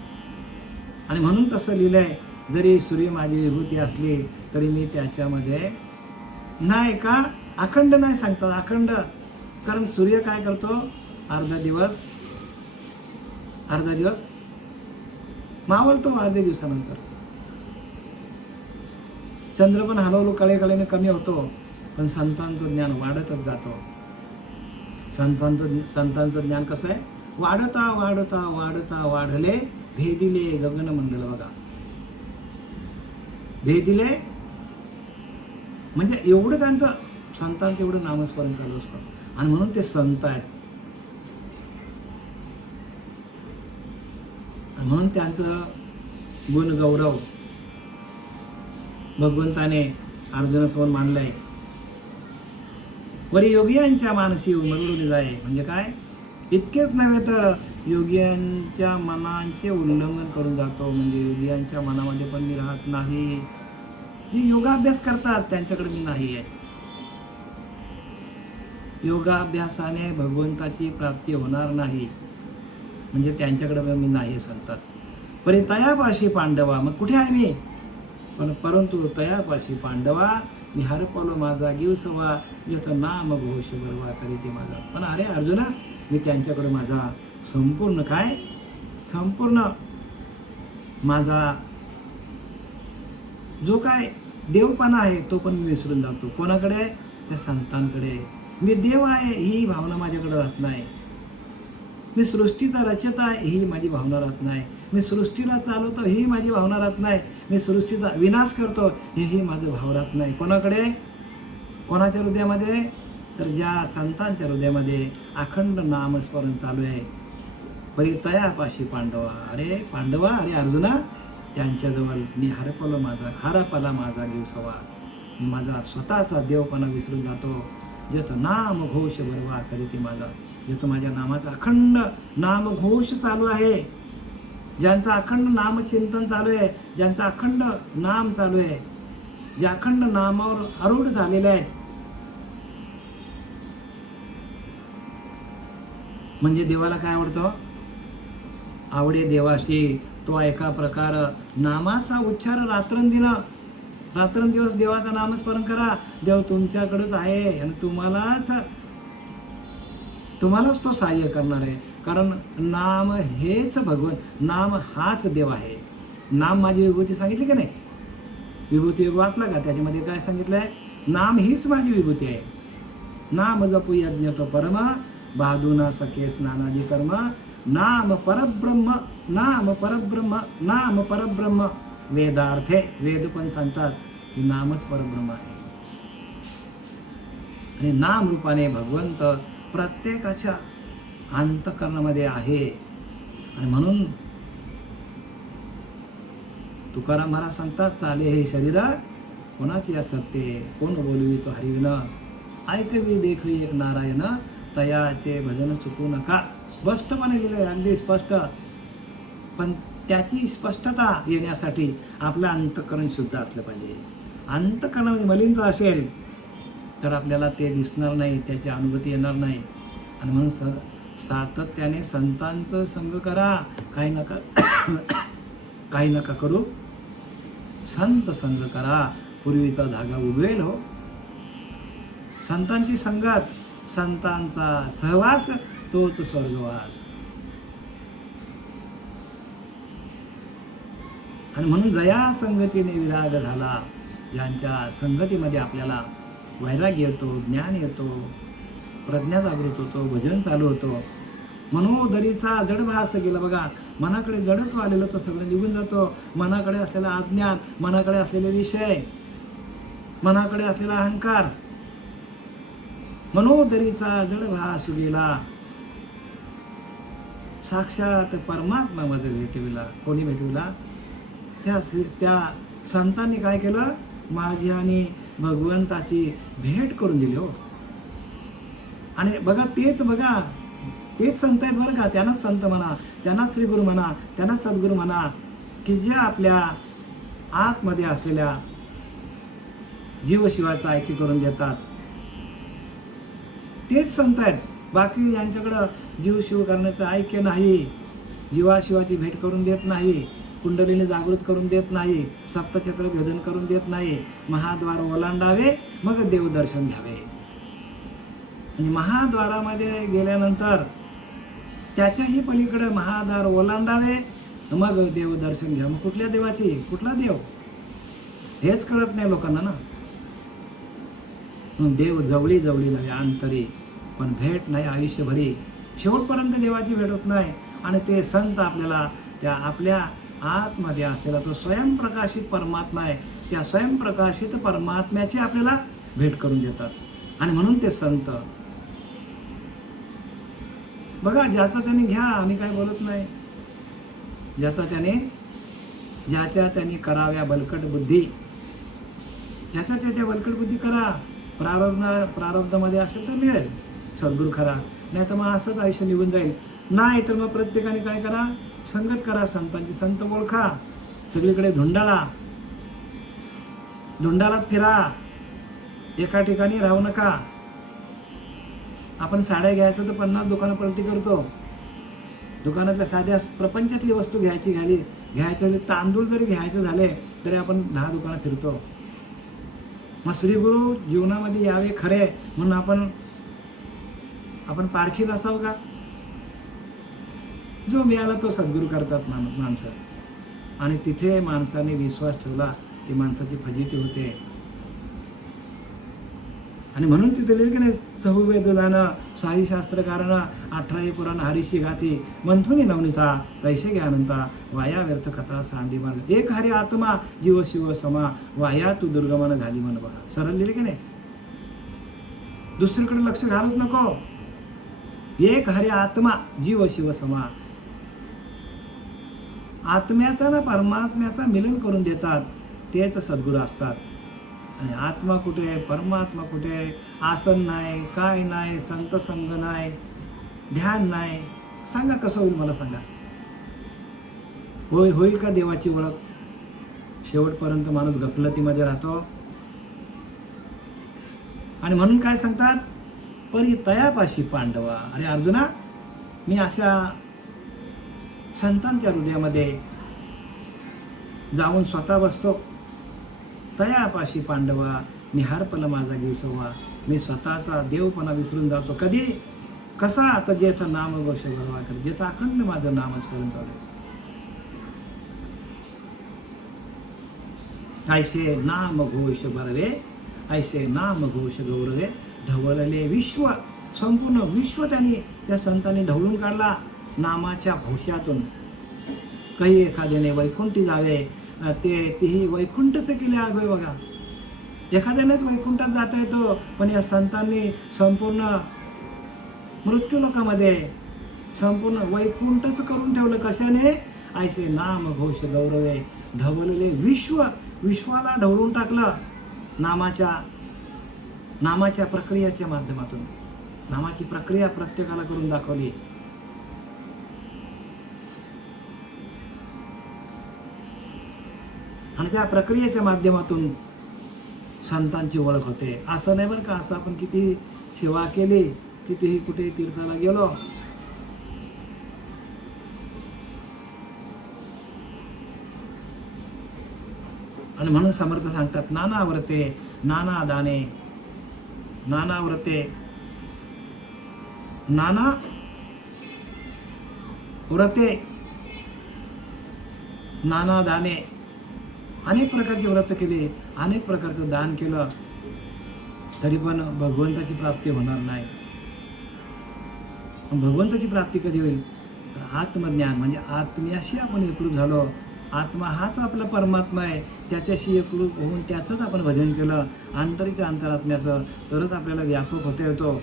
आणि म्हणून तसं लिहिलंय, जरी सूर्य माझी विभूती असली तरी मी त्याच्यामध्ये नाही. का अखंड नाही सांगतात, अखंड, कारण सूर्य काय करतो, अर्धा दिवस मावळतो, अर्ध्या दिवसानंतर. चंद्र पण हळूहळू कळेकळेने कमी होतो, पण संतांचं ज्ञान वाढतच जातो. संतांचं ज्ञान कसं आहे, वाढता वाढता वाढता वाढले, भेदिले गगन मंडल. बघा, भेदिले म्हणजे एवढं त्यांचं संतांचं एवढं नामस्मरण चालू असतं, आणि म्हणून ते संत आहेत. म्हणून त्यांचं गुणगौरव भगवंताने अर्जुनासमोर मांडलंय. वरी योगियांच्या मानसी उमगडून जाय, म्हणजे काय, इतकेच नव्हे तर योगियांच्या मनांचे उल्लंघन करून जातो. म्हणजे योगियांच्या मनामध्ये पण मी राहत नाही. जे योगाभ्यास करतात त्यांच्याकडे मी नाही आहे. योगाभ्यासाने भगवंताची प्राप्ती होणार नाही, म्हणजे त्यांच्याकडे मी नाही सांगतात. परी तयापाशी पांडवा, मग कुठे आहे मी, परंतु तयापाशी पांडवा, मी हरपलो माझा गिवसवा, येतं नाम घोष बरवा करीते माझा. पण अरे अर्जुना, मी त्यांच्याकडे माझा संपूर्ण माझा जो काय देवपणा आहे तो पण मी विसरून जातो. कोणाकडे, त्या संतांकडे. मी देव आहे ही भावना माझ्याकडे राहत नाही. मी सृष्टीचा रचता आहे ही माझी भावना राहत नाही. मी सृष्टीला चालवतो ही माझी भावना राहत नाही. मी सृष्टीचा विनाश करतो हेही माझं भाव राहत नाही. कोणाकडे, कोणाच्या हृदयामध्ये, तर ज्या संतांच्या हृदयामध्ये अखंड नामस्मरण चालू आहे. परी तयापाशी पांडवा, अरे पांडवा, अरे अर्जुना, त्यांच्याजवळ मी हरपला माझा दिवसवा. मी माझा स्वतःचा देवपणा विसरून जातो. ज्याचं नाम घोष बरवा करीते माझा, ज्याचं माझ्या नामाचा अखंड नामघोष चालू आहे, ज्यांचं अखंड नामचिंतन चालू आहे, ज्यांचं अखंड नाम चालू आहे, जे अखंड नामावर आरूढ झालेले आहेत, म्हणजे देवाला काय आवडतं? आवडे देवाशी तो एका प्रकार नामाचा उच्चार रात्रंदिवस देवाचं नामस्मरण करा. देव तुमच्याकडेच आहे आणि तुम्हालाच तो सहाय्य करणार आहे. कारण नाम हेच भगवान, नाम हाच देव आहे. नाम माझी विभूती सांगितली की नाही? विभूती योग वाचला का? त्याच्यामध्ये काय सांगितलंय? नाम हीच माझी विभूती आहे. नाम जपू यज्ञ तो परम, बाधूना सखे स्नानादी कर्म. नाम परब्रह्म, नाम परब्रह्म, नाम परब्रह्म. वेदार्थे वेद पण सांगतात की नामच परब्रह्म आहे. आणि नाम रूपाने भगवंत प्रत्येकाच्या अंतःकरणामध्ये आहे. आणि म्हणून तुकाराम महाराज सांगतात, चाले हे शरीर कोणाची असत्ते, कोण बोलवी तो हरिविन. ऐकवी देखवी एक नारायण, तयाचे भजन चुकू नका. स्पष्टपणे लिहिलंय, अगदी स्पष्ट. पण त्याची स्पष्टता येण्यासाठी आपलं अंतःकरण शुद्ध असलं पाहिजे. अंतःकरणामध्ये मलिनता असेल तर आपल्याला ते दिसणार नाही, त्याची अनुभूती येणार नाही. आणि म्हणून सातत्याने संतांचं संग करा. काही नका करू, संत संग करा. पूर्वीचा धागा उगवेल हो. संतांची संगत, संतांचा सहवास तोच स्वर्गवास. आणि म्हणून जया संगतीने विराग झाला. ज्यांच्या संगतीमध्ये आपल्याला वैराग्य येतो, ज्ञान येतो, प्रज्ञा जागृत होतो, भजन चालू होतो. मनोदरीचा जडभास गेला बघा. मनाकडे जडत्व आलेलं तो सगळं निघून जातो. मनाकडे असलेला अज्ञान, मनाकडे असलेले विषय, मनाकडे असलेला अहंकार, मनोदरीचा जडभास गेला. साक्षात परमात्म्यामध्ये भेटविला. कोणी भेटविला? त्या संतांनी काय केलं? माझी आणि भगवंताची भेट करून दिली हो. आणि बघा तेच संत आहेत बरं का. त्यांनाच संत म्हणा, त्यांनाच श्रीगुरु म्हणा, त्यांनाच सद्गुरू म्हणा, की जे आपल्या आतमध्ये असलेल्या जीवशिवाचं ऐकी करून देतात. तेच संत आहेत. बाकी यांच्याकडं जीवशिव करण्याचं ऐक्य नाही, जीवाशिवाची भेट करून देत नाही, कुंडलीने जागृत करून देत नाही, सप्तचक्र भेदन करून देत नाही. महाद्वार ओलांडावे मग देवदर्शन घ्यावे. आणि महाद्वारामध्ये गेल्यानंतर त्याच्याही पलीकडे महाद्वार ओलांडावे मग देवदर्शन घ्या. मग कुठल्या देवाची? कुठला देव? हेच कळत नाही लोकांना ना. देव जवळी नव्हे अंतरी, पण भेट नाही आयुष्यभरी. शेवटपर्यंत देवाची भेट होत नाही. आणि ते संत आपल्याला त्या आपल्या आतमध्ये असलेला तो स्वयंप्रकाशित परमात्मा आहे, त्या स्वयंप्रकाशित परमात्म्याची आपल्याला भेट करून देतात. आणि म्हणून ते संत बघा, ज्याचा त्याने घ्या, आम्ही काय बोलत नाही. ज्याच्या त्याने कराव्या बलकट बुद्धी, त्याच्या बलकट बुद्धी करा. प्रारब्धामध्ये असेल तर मिळेल सद्गुरू खरा, नाही तर मग असंच आयुष्य निघून जाईल. नाही तर मग प्रत्येकाने काय करा? संगत करा संतांची. संत ओळखा, सगळीकडे धुंडालात फिरा, एका ठिकाणी राहू नका. आपण साड्या घ्यायचं तर 50 दुकानं पलटी करतो. दुकानातल्या साध्या प्रपंचातली वस्तू घ्यायच्या तांदूळ जरी घ्यायचे झाले तरी आपण 10 दुकानं फिरतो. मग श्रीगुरु जीवनामध्ये यावे खरे म्हणून आपण पारखी नसावं का? जो मिळाला तो सद्गुरू करतात माणसं. आणि तिथे माणसाने विश्वास ठेवला की माणसाची फजिती होते. आणि म्हणून तिथे लिहिलं की नाही, चहुवेद दान साई शास्त्र कारण 18 पुराण हरीशी गाती मंथुनी नवनीता तैसे ज्ञानंता वाया व्यर्थ कथा सांडी मान एक हरी आत्मा जीव शिव समा वाया तू दुर्गमन घाली मन बघा. सरळ लिहिले की नाही? दुसरीकडे लक्ष घालूच नको. एक हरी आत्मा जीव शिव समा. आत्म्याचा ना परमात्म्याचा मिलन करून देतात तेच सद्गुरू असतात. आणि आत्मा कुठे, परमात्मा कुठे? आसन नाही, काय नाही, संत संग नाही, ध्यान नाही. सांगा कसं होईल? मला सांगा. होईल का देवाची ओळख? शेवटपर्यंत माणूस गफलतीमध्ये राहतो. आणि म्हणून काय सांगतात? परी तयापाशी पांडवा. अरे अर्जुना, मी अशा संतांच्या हृदयामध्ये जाऊन स्वतः बसतो. तयापाशी पांडवा मी हरपल माझा गिवसवा. मी स्वतःचा देवपणा विसरून जातो. कधी कसा आता ज्याचं नाम घोष भरवा कर, ज्याचं अखंड माझं नामच करून चालू आहे. ऐसे नाम घोष भरवे, ऐसे नाम घोष गौरवे. ढवळले विश्व, संपूर्ण विश्व त्यांनी त्या संतांनी ढवळून काढला नामाच्या घोषातून. काही एखाद्याने वैकुंठी जावे, तेही वैकुंठच केले आगोय बघा. एखाद्यानेच वैकुंठात जाता येतो, पण या संतांनी संपूर्ण मृत्यूलोकामध्ये संपूर्ण वैकुंठच करून ठेवलं. कशाने? ऐसे नाम घोष गौरवे. ढवळलेले विश्व, विश्वाला ढवळून टाकलं नामाच्या प्रक्रियेच्या माध्यमातून. नामाची प्रक्रिया प्रत्येकाला करून दाखवली. आणि त्या प्रक्रियेच्या माध्यमातून संतांची ओळख होते. असं नाही बरं का, असं आपण किती सेवा केली, कितीही कुठे तीर्थाला गेलो, आणि म्हणून समर्थ सांगतात नाना व्रते नाना दाने, नाना व्रते नाना व्रते नाना दाने. अनेक प्रकारचे व्रत केले, अनेक प्रकारचं दान केलं, तरी पण भगवंताची प्राप्ती होणार नाही. भगवंताची प्राप्ती कधी होईल? तर आत्मज्ञान म्हणजे आत्म्याशी आपण एकरूप झालो. आत्मा हाच आपला परमात्मा आहे, त्याच्याशी एकरूप होऊन त्याचंच आपण भजन केलं आंतरिक अंतरात्म्याचं, तरच आपल्याला व्यापक होता येतो.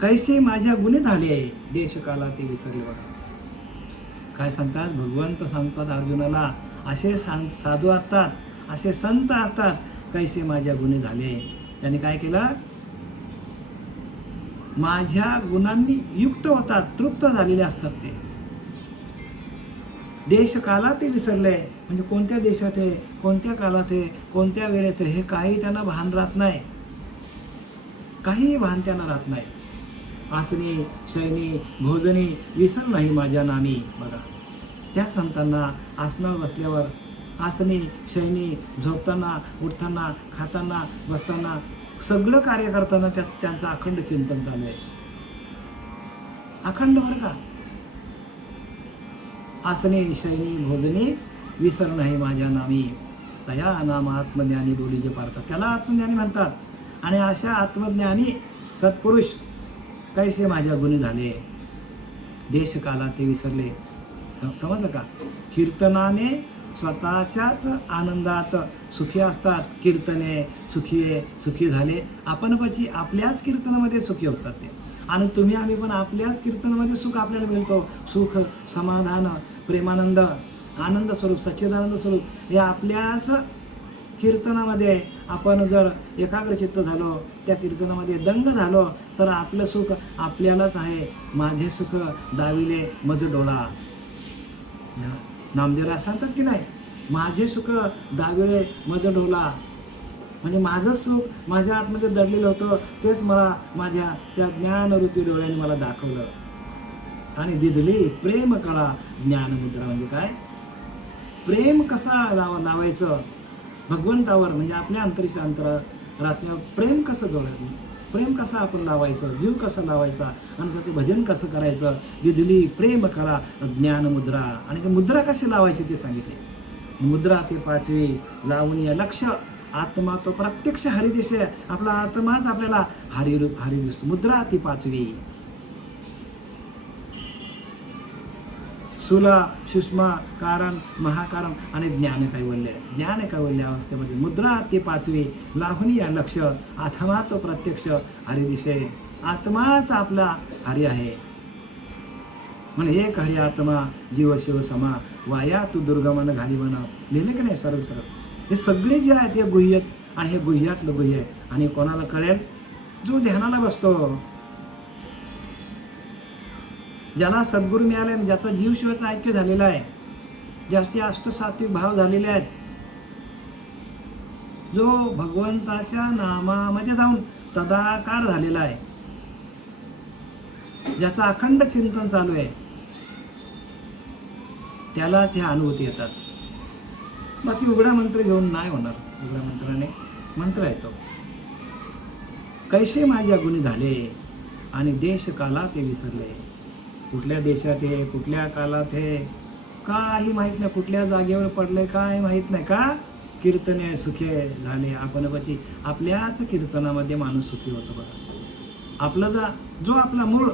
कैसे माझ्या गुन्हे झाले देशकाला ते विसरले. बघा काय सांगतात भगवंत, सांगतात अर्जुनाला. असे साधू असतात, असे संत असतात, कैसे माझ्या गुन्हे झाले. त्यांनी काय केलं? माझ्या गुणांनी युक्त होतात, तृप्त झालेले असतात. ते देश काला ते विसरले. म्हणजे कोणत्या देशात आहे, कोणत्या काळात आहे, कोणत्या वेळेत आहे, हे काही त्यांना भान राहत नाही. काही भान त्यांना राहत नाही. आसनी शयनी भोजनी विसर नाही माझ्या नामी. बघा त्या संतांना आसनावर बसल्यावर, आसनी शयनी झोपताना, उठताना, खाताना, बसताना, सगळं कार्य करताना त्यांचं अखंड चिंतन चालू आहे. अखंड बरं का. आसनी शयनी भोजनी विसर नाही माझ्या नामी. तया नाम आत्मज्ञानी बोली जे पारतात, त्याला आत्मज्ञानी म्हणतात. आणि अशा आत्मज्ञानी सत्पुरुष कैसे माझ्या गुन्हे झाले, देश काला ते विसरले. समजलं का? कीर्तनाने स्वतःच्याच आनंदात सुखी असतात. कीर्तने सुखी झाले. आपण पची आपल्याच कीर्तनामध्ये सुखी होतात ते. आणि तुम्ही आम्ही पण आपल्याच कीर्तनामध्ये सुख आपल्याला मिळतो. सुख, समाधान, प्रेमानंद, आनंद स्वरूप, सच्चिदानंद स्वरूप हे आपल्याच कीर्तनामध्ये आपण जर एकाग्रचित्त झालो, त्या कीर्तनामध्ये दंग झालो, तर आपलं सुख आपल्यालाच आहे. माझे सुख दाविले मज डोळा. नामदेवराज सांगतात की नाही, माझे सुख दाविले मज डोला. म्हणजे माझं सुख माझ्या आतमध्ये दडलेलं होतं, तेच मला माझ्या त्या ज्ञानरूपी डोळ्याने मला दाखवलं. आणि दिधली प्रेम कळा ज्ञानमुद्रा. म्हणजे काय? प्रेम कसा लावायचं भगवंतावर, म्हणजे आपल्या अंतरिक्ष अंतरात्म्यावर प्रेम कसं जोडायचं, प्रेम कसं आपण लावायचं, जीव कसं लावायचा, आणि ते भजन कसं करायचं. दिधली प्रेम कळा ज्ञानमुद्रा. आणि ते मुद्रा कशी लावायची ते सांगितले. मुद्रा ते 5वी लावून या लक्ष. आत्मा तो प्रत्यक्ष हरिदिशे, आपला आत्माच आपल्याला हरी दिसतो. मुद्रा ती 5वी. सुला सूक्ष्म कारण महाकारण आणि ज्ञान कैवल्य अवस्थेमध्ये मुद्रा ते 5वी लावून या लक्ष. आत्मा तो प्रत्यक्ष हरिदिशे, आत्माच आपला हरी आहे. म्हणजे एक हरी आत्मा जीव शिव समा, वाया तू दुर्गमन घाली बन. लिहिले की नाही सरळ. हे सगळे जे आहेत हे गुह्य, आणि हे गुह्यातलं गुह्य आहे. आणि कोणाला कळेल? जो ध्यानाला बसतो, ज्याला सद्गुरू मिळाले, ज्याचा जीव शिवाचा ऐक्य झालेला आहे, ज्याचे अष्टसात्विक भाव झालेले आहेत, जो भगवंताच्या नामामध्ये जाऊन तदाकार झालेला आहे, ज्याचं अखंड चिंतन चालू आहे त्यालाच ह्या अनुभूती येतात. बाकी उघडा मंत्र घेऊन नाही होणार. उघड्या मंत्राने मंत्र येतो. कैसे माझ्या गुणी झाले आणि देश काला ते विसरले. कुठल्या देशात हे, कुठल्या कालात हे, काही माहीत नाही. कुठल्या जागेवर पडले काय माहीत नाही. का कीर्तने सुखे झाले आपणपची. आपल्याच कीर्तनामध्ये माणूस सुखी होतो. बघा आपलं जो आपला मूळ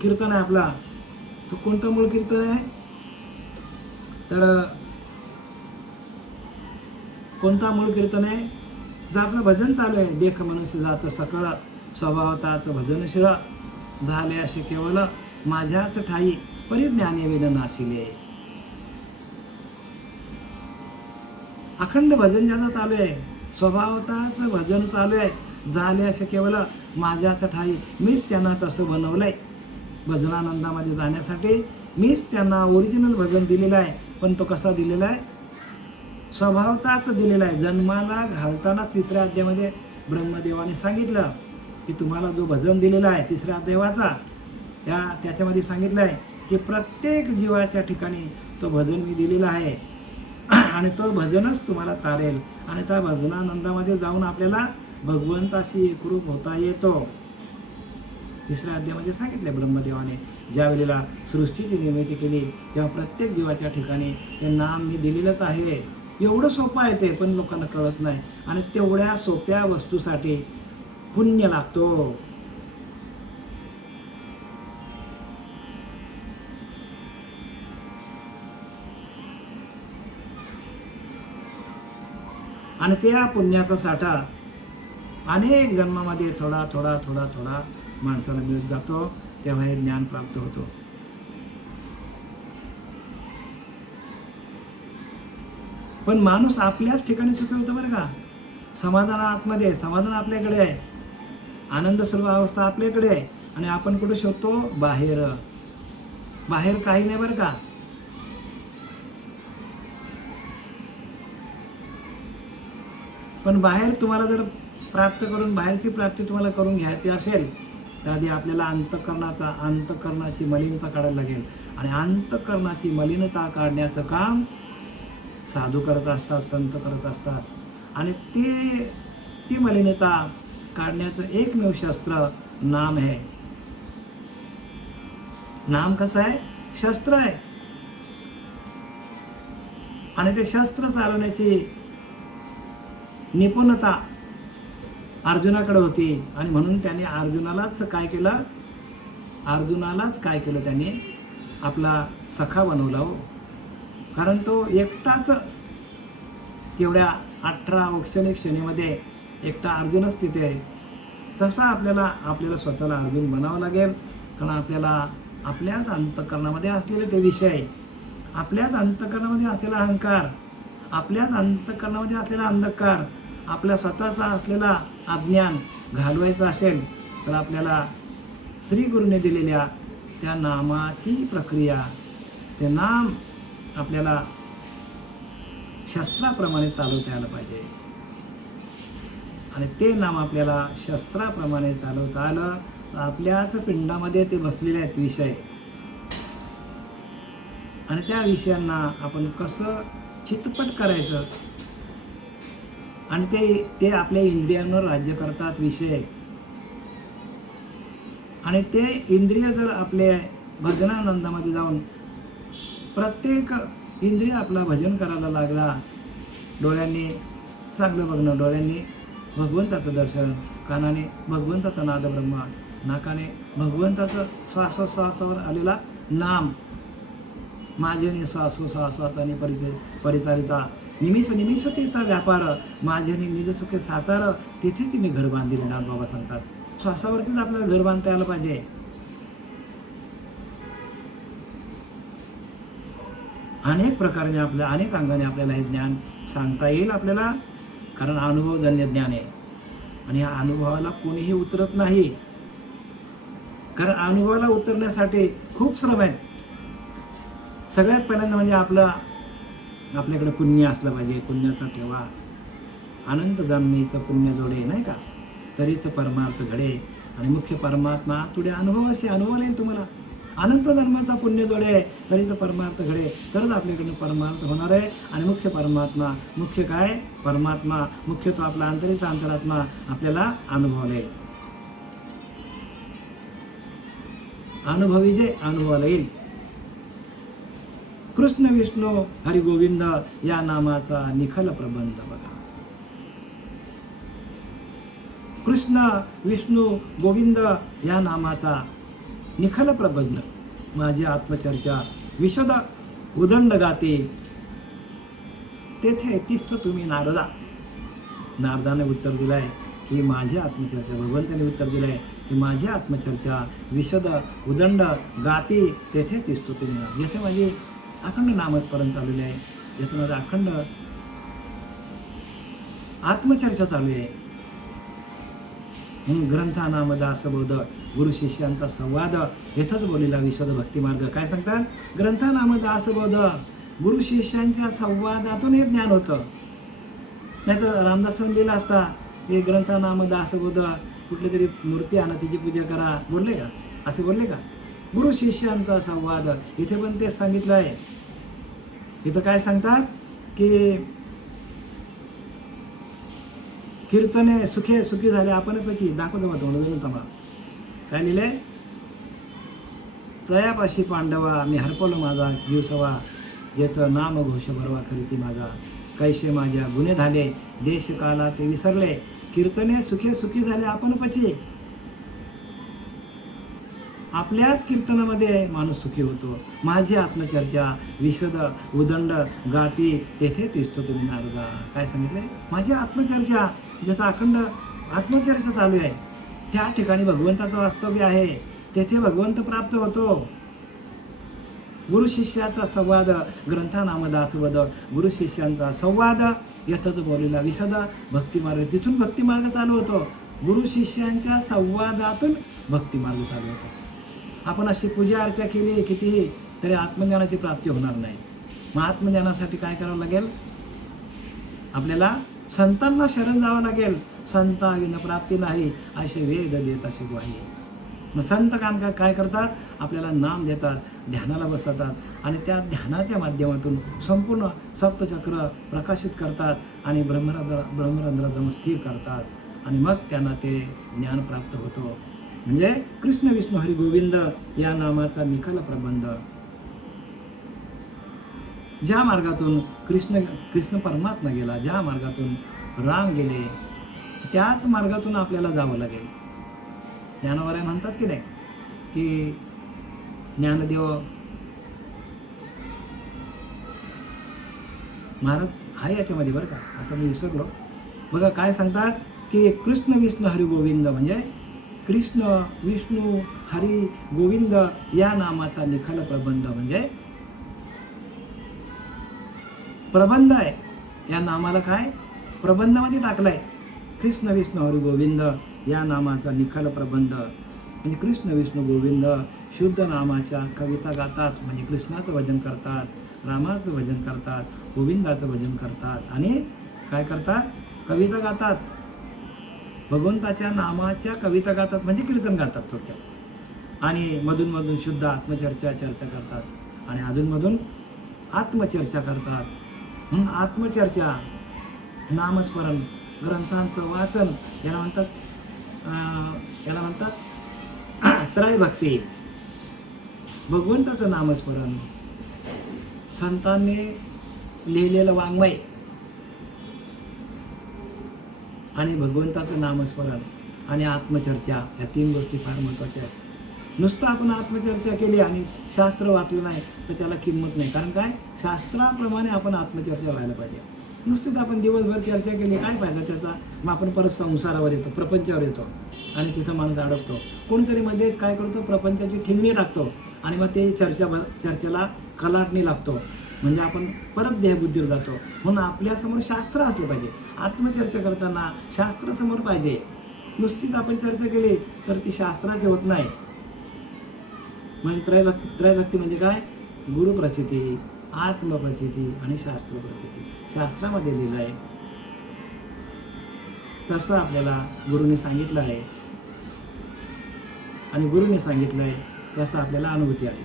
कीर्तन आहे आपला, तो कोणतं मूळ कीर्तन आहे? तर कोणता मूळ कीर्तन आहे? जो आपलं भजन चालू आहे. देख मनुष्य जात सकळ स्वभावताच भजन शिळ झाले असे केवळ माझ्याच ठाई परिज्ञाने विन नाशिले. अखंड भजन ज्याचं चालू आहे, स्वभावताच भजन चालू आहे, झाले असे केवळ माझ्याच ठाई. मीच त्यांना तसं बनवलंय भजनानंदामध्ये जाण्यासाठी. मीच त्यांना ओरिजिनल भजन दिलेलं आहे. पण तो कसा दिलेला आहे? स्वभावताच दिलेला आहे. जन्माला घालताना 3ऱ्या अध्यायामध्ये ब्रह्मदेवाने सांगितलं की तुम्हाला जो भजन दिलेला आहे 3ऱ्या अध्यायाचा, त्याच्यामध्ये सांगितलं आहे की प्रत्येक जीवाच्या ठिकाणी तो भजन मी दिलेला आहे आणि तो भजनच तुम्हाला तारेल. आणि त्या भजनानंदामध्ये जाऊन आपल्याला भगवंताशी एकरूप होता येतो. 3ऱ्या अध्यायामध्ये सांगितले ब्रह्मदेवाने ज्या वेळेला सृष्टीची निर्मिती केली तेव्हा प्रत्येक जीवाच्या ठिकाणी ते नाम मी दिलेलंच आहे. एवढं सोपं आहे ते, पण लोकांना कळत नाही. आणि तेवढ्या सोप्या वस्तूसाठी पुण्य लागतो. आणि त्या पुण्याचा साठा अनेक जन्मामध्ये थोडा थोडा थोडा थोडा माणसाला मिळत जातो. तेव्हा हे ज्ञान प्राप्त होतो. पण माणूस आपल्याच ठिकाणी सुखी होतो बरं का. समाधान आतमध्ये, समाधान आपल्याकडे आहे, आनंद सर्व अवस्था आपल्याकडे आहे. आणि आपण कुठे शोधतो? बाहेर. बाहेर काही नाही बरं का. पण बाहेर तुम्हाला जर बाहेरची प्राप्ती तुम्हाला करून घ्यायची असेल तर आधी आपल्याला अंतःकरणाची मलिनता काढायला लागेल. आणि अंतःकरणाची मलिनता काढण्याचं काम साधू करत असतात, संत करत असतात. आणि ती मलिनता काढण्याचं एकमेव शस्त्र नाम आहे. नाम कसं आहे? शस्त्र आहे. आणि ते शस्त्र चालवण्याची निपुणता अर्जुनाकडे होती. आणि म्हणून त्याने अर्जुनालाच काय केलं? त्याने आपला सखा बनवला हो. कारण तो एकटाच तेवढ्या 18 औक्षणिक श्रेणीमध्ये एकटा अर्जुनच तिथे आहे. तसा आपल्याला स्वतःला अर्जुन बनावं लागेल. कारण आपल्याला आपल्याच अंतःकरणामध्ये असलेले ते विषय, आपल्याच अंतःकरणामध्ये असलेला अहंकार, आपल्याच अंतःकरणामध्ये असलेला अंधकार, आपल्या स्वतःचा असलेला अज्ञान घालवायचं असेल तर आपल्याला श्री गुरूने दिलेल्या त्या नामाची प्रक्रिया, ते नाम आपल्याला शस्त्राप्रमाणे चालवता आलं पाहिजे. आणि ते नाम आपल्याला शस्त्राप्रमाणे चालवता आलं तर आपल्याच पिंडामध्ये ते बसलेले आहेत विषय. आणि त्या विषयांना आपण कसं चितपट करायचं. आणि ते आपल्या इंद्रियांवर राज्य करतात विषय. आणि ते इंद्रिय जर आपले भजनानंदामध्ये जाऊन प्रत्येक इंद्रिय आपला भजन करायला लागला, डोळ्यांनी चांगलं बघणं, डोळ्यांनी भगवंताचं दर्शन, कानाने भगवंताचा नाद ब्रह्म, नाकाने भगवंताचं श्वासोश्वासावर आलेला नाम, माझ्याने श्वासोश्वासाने परिचारिता, निमिषतेचा व्यापार, माझ्याने निजसुखे सासार, तिथेच मी घर बांधिले. नाथबाबा सांगतात श्वासावरतीच आपल्याला घर बांधता आलं पाहिजे. अनेक प्रकारे अनेक अंगाने आपल्याला हे ज्ञान सांगता येईल आपल्याला. कारण अनुभवजन्य ज्ञान आहे. आणि या अनुभवाला कोणीही उतरत नाही. कारण अनुभवाला उतरण्यासाठी खूप श्रम आहेत. सगळ्यात पहिल्यांदा म्हणजे आपल्याकडे पुण्य असलं पाहिजे. पुण्याचा ठेवा, अनंत जन्मीचं पुण्य जोडे, नाही का, तरीच परमार्थ घडे. आणि मुख्य परमात्मा तुडे अनुभवाशी अनुभव येईल तुम्हाला. अनंत धर्माचा पुण्य जोडे तरीच परमार्थ घडे, तरच आपल्याकडनं परमार्थ होणार आहे. आणि मुख्य परमात्मा, मुख्य काय परमात्मा, मुख्य तो आपला अंतरीचा अंतरात्मा आपल्याला अनुभवाला येईल. अनुभवी जे अनुभवाला येईल. कृष्ण विष्णू हरी गोविंद या नामाचा निखल प्रबंध बघा. कृष्ण विष्णू गोविंद या नामाचा निखल प्रबंध, माझी आत्मचर्चा विशद उदंड गाते, तेथे तिष्ठ तुम्ही नारदा. नारदाने उत्तर दिलंय की माझी आत्मचर्चा, भगवंताने उत्तर दिलंय की माझी आत्मचर्चा विशद उदंड गाते, तेथे तिष्ठ तुम्ही. येथे माझी अखंड नामस्मरण चाललेले आहे, येथे माझं अखंड आत्मचर्चा चालू आहे. ग्रंथा नाम दासबोध, गुरु शिष्यांचा संवाद, येथंच बोलीला विशद भक्ती मार्ग. काय सांगतात? ग्रंथा नाम दासबोध, गुरु शिष्यांच्या संवादातून हे ज्ञान होतं. नाही तर रामदासांनी लिहिला असता ते ग्रंथा नाम दासबोध, कुठली तरी मूर्ती आणा तिची पूजा करा, बोलले का? असे बोलले का? गुरु शिष्यांचा संवाद, इथे पण तेच सांगितलं आहे. इथं काय सांगतात की कीर्तने सुखे सुखी झाले आपण पैकी. दाखवतो मग तोंड तमा काय लिहिले? तयापाशी पांडवा मी हरपलो माझा जीव सवा, जेथ नाम घोष भरवा करीती माझा, कैसे माझ्या गुन्हे झाले देश काला ते विसरले, कीर्तने सुखे सुखी झाले आपण पची. आपल्याच कीर्तनामध्ये माणूस सुखी होतो. माझी आत्मचर्चा विशद उदंड गाती, तेथे तिष्ठ तुम्ही नारदा. काय सांगितले? माझी आत्मचर्चा, ज्याचा अखंड आत्मचर्चा चालू आहे, त्या ठिकाणी भगवंताचं वास्तव्य आहे, तेथे भगवंत प्राप्त होतो. गुरु शिष्याचा संवाद, ग्रंथा नाम दासवद, गुरु शिष्यांचा संवाद, यथच बोलीला विशद भक्ती मार्ग, तिथून भक्ती मार्ग चालू होतो. गुरु शिष्यांच्या संवादातून भक्ती मार्ग चालू होतो. आपण अशी पूजा अर्चा केली कितीही तरी आत्मज्ञानाची प्राप्ती होणार नाही. मग आत्मज्ञानासाठी काय करावं लागेल? आपल्याला संतांना शरण जावं लागेल. संता विना प्राप्ती नाही असे वेद देत असे ग्वाही. मग संत काय करतात? आपल्याला नाम देतात, ध्यानाला बसवतात आणि त्या ध्यानाच्या माध्यमातून संपूर्ण सप्तचक्र प्रकाशित करतात आणि ब्रह्मरंध्रात स्थिर करतात आणि मग त्यांना ते ज्ञान प्राप्त होतो. म्हणजे कृष्ण विष्णू हरी गोविंद या नामाचा निखल प्रबंध. ज्या मार्गातून कृष्ण परमात्मा गेला, ज्या मार्गातून राम गेले, त्याच मार्गातून आपल्याला जावं लागेल. ज्ञानवराय म्हणतात की नाही की ज्ञानदेव महाराज आहे याच्यामध्ये बरं का, आता मी विसरलो. बघा काय सांगतात की कृष्ण विष्णू हरी गोविंद म्हणजे कृष्ण विष्णू हरी गोविंद या नामाचा निखल प्रबंध. म्हणजे प्रबंध आहे, या नामाला काय प्रबंधामध्ये टाकलाय. कृष्ण विष्णू हरी गोविंद या नामाचा निखल प्रबंध म्हणजे कृष्ण विष्णू गोविंद शुद्ध नामाच्या कविता गातात. म्हणजे कृष्णाचं भजन करतात, रामाचं भजन करतात, गोविंदाचं भजन करतात आणि काय करतात? कविता गातात. भगवंताच्या नामाच्या कविता गातात म्हणजे कीर्तन गातात थोडक्यात. आणि मधून शुद्ध चर्चा करतात आणि अधूनमधून आत्मचर्चा करतात. म्हणून आत्मचर्चा, नामस्मरण, ग्रंथांचं वाचन याला म्हणतात त्रयभक्ती. भगवंताचं नामस्मरण, संतांनी लिहिलेलं वाङ्मय आणि भगवंताचं नामस्मरण आणि आत्मचर्चा, या तीन गोष्टी फार महत्त्वाच्या आहेत. नुसतं आपण आत्मचर्चा केली आणि शास्त्र वाचलं नाही तर त्याला किंमत नाही. कारण काय? शास्त्राप्रमाणे आपण आत्मचर्चा व्हायला पाहिजे. नुसतीच आपण दिवसभर चर्चा केली काय फायदा त्याचा? मग आपण परत संसारावर येतो, प्रपंचावर येतो आणि तिथं माणूस अडकतो. कोणीतरी मध्ये काय करतो? प्रपंचाची ठिंगणी टाकतो आणि मग ते चर्चेला कलाटणी लागतो. म्हणजे आपण परत देहबुद्धीवर जातो. म्हणून आपल्यासमोर शास्त्र असलं पाहिजे. आत्मचर्चा करताना शास्त्र समोर पाहिजे. नुसतीच आपण चर्चा केली तर ती शास्त्राची होत नाही. म्हणजे त्रयभक्ती म्हणजे काय? गुरुप्रचिती, आत्मप्रचिती आणि शास्त्रप्रचिती. शास्त्रामध्ये लिहिलं आहे तसं आपल्याला गुरुने सांगितलं आहे. आणि गुरुने सांगितलं आहे तसं आपल्याला अनुभूती आली.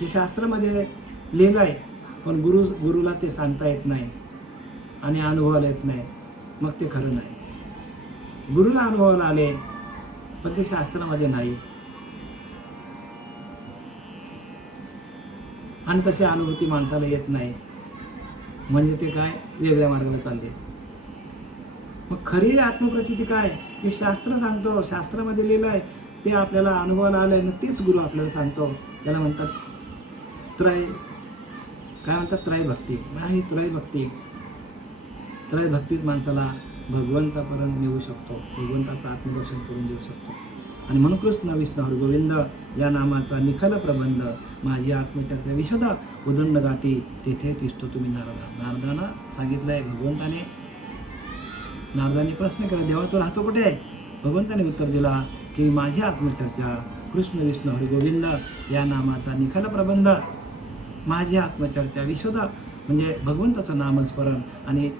हे शास्त्रामध्ये लिहिलं आहे, पण गुरुला ते सांगता येत नाही आणि अनुभवाला येत नाही, मग ते खरं नाही. गुरुला अनुभवाला आले पण ते शास्त्रामध्ये नाही, आणि तशी अनुभूती माणसाला येत नाही, म्हणजे ते काय वेगळ्या मार्गाला चालले. मग खरी आत्मप्रचिती काय? हे शास्त्र सांगतो, शास्त्रामध्ये लिहिलं आहे ते आपल्याला अनुभवाला आलं आहे ना, तेच गुरु आपल्याला सांगतो. त्याला म्हणतात त्रयभक्ती. आणि त्रयभक्तीच माणसाला भगवंतापर्यंत नेऊ शकतो, भगवंताचं आत्मदर्शन करून देऊ शकतो. आणि म्हणून कृष्ण विष्णू हरी गोविंद या नामाचा निखल प्रबंध माझी आत्मचर्चा विशद उदंड गाती तेथे तिष्ठो तुम्ही नारदा. नारदानं सांगितलंय, नारदाने प्रश्न केला, देवा तो राहतो कुठे? भगवंताने उत्तर दिला की माझी आत्मचर्चा कृष्ण विष्णू हरी गोविंद या नामाचा निखल प्रबंध, माझी आत्मचर्चा विशद म्हणजे भगवंताचं नामस्मरण आणि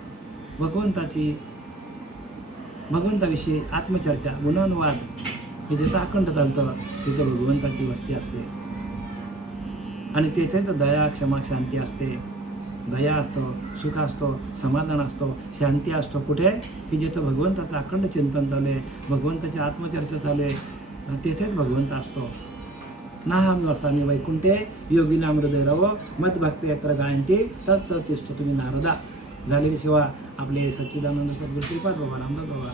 भगवंताविषयी आत्मचर्चा गुणानुवाद हे जिथं अखंड चालतं तिथं भगवंताची वस्ती असते. आणि तेथे तर दया, क्षमा, शांती असते. दया असतो, सुख असतो, समाधान असतो, शांती असतो. कुठे? की जिथं भगवंताचं अखंड चिंतन चालू आहे, भगवंताची आत्मचर्चा चालू आहे, तेथेच भगवंत असतो. नाहं वसामि वैकुंठे योगिनां हृदये रवो मद्भक्ते यत्र गायन्ति तत्र तिष्ठो तुम्ही नारदा. झालेली सेवा आपले सच्चिदानंद सद्गुरू श्रीपाद बाबा, रामदास बाबा,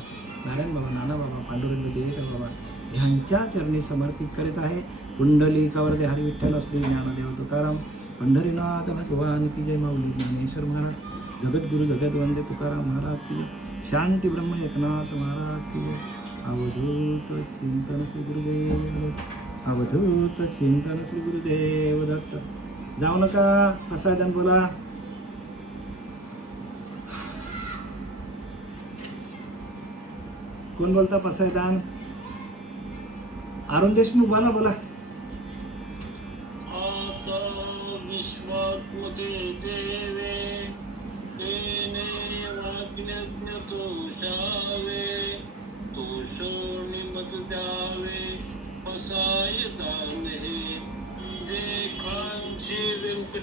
नारायण बाबा, नाना बाबा, पांडुरंग देवेकर बाबा ह्यांच्या चरणी समर्पित करीत आहे. पुंडलिकावरदे हरी विठ्ठल श्री ज्ञानदेव तुकाराम पंढरीनाथ भगवान की जय. माऊली ज्ञानेश्वर महाराज, जगद्गुरु जगद्वंदे तुकाराम महाराज की जय. शांती ब्रह्म एकनाथ महाराज की जय. अवधूत चिंतन श्री गुरुदेव, अवधूत चिंतन श्री गुरुदेव दत्त. जाऊ नका, प्रसादन बोला. कोण बोलता? पसायदान अरुण देशमुख, बोला. विश्वात्मते देवे येने वाग्यज्ञ तोषावे तोषोनि मत द्यावे पसायदान हे जे खांचे व्यंकटी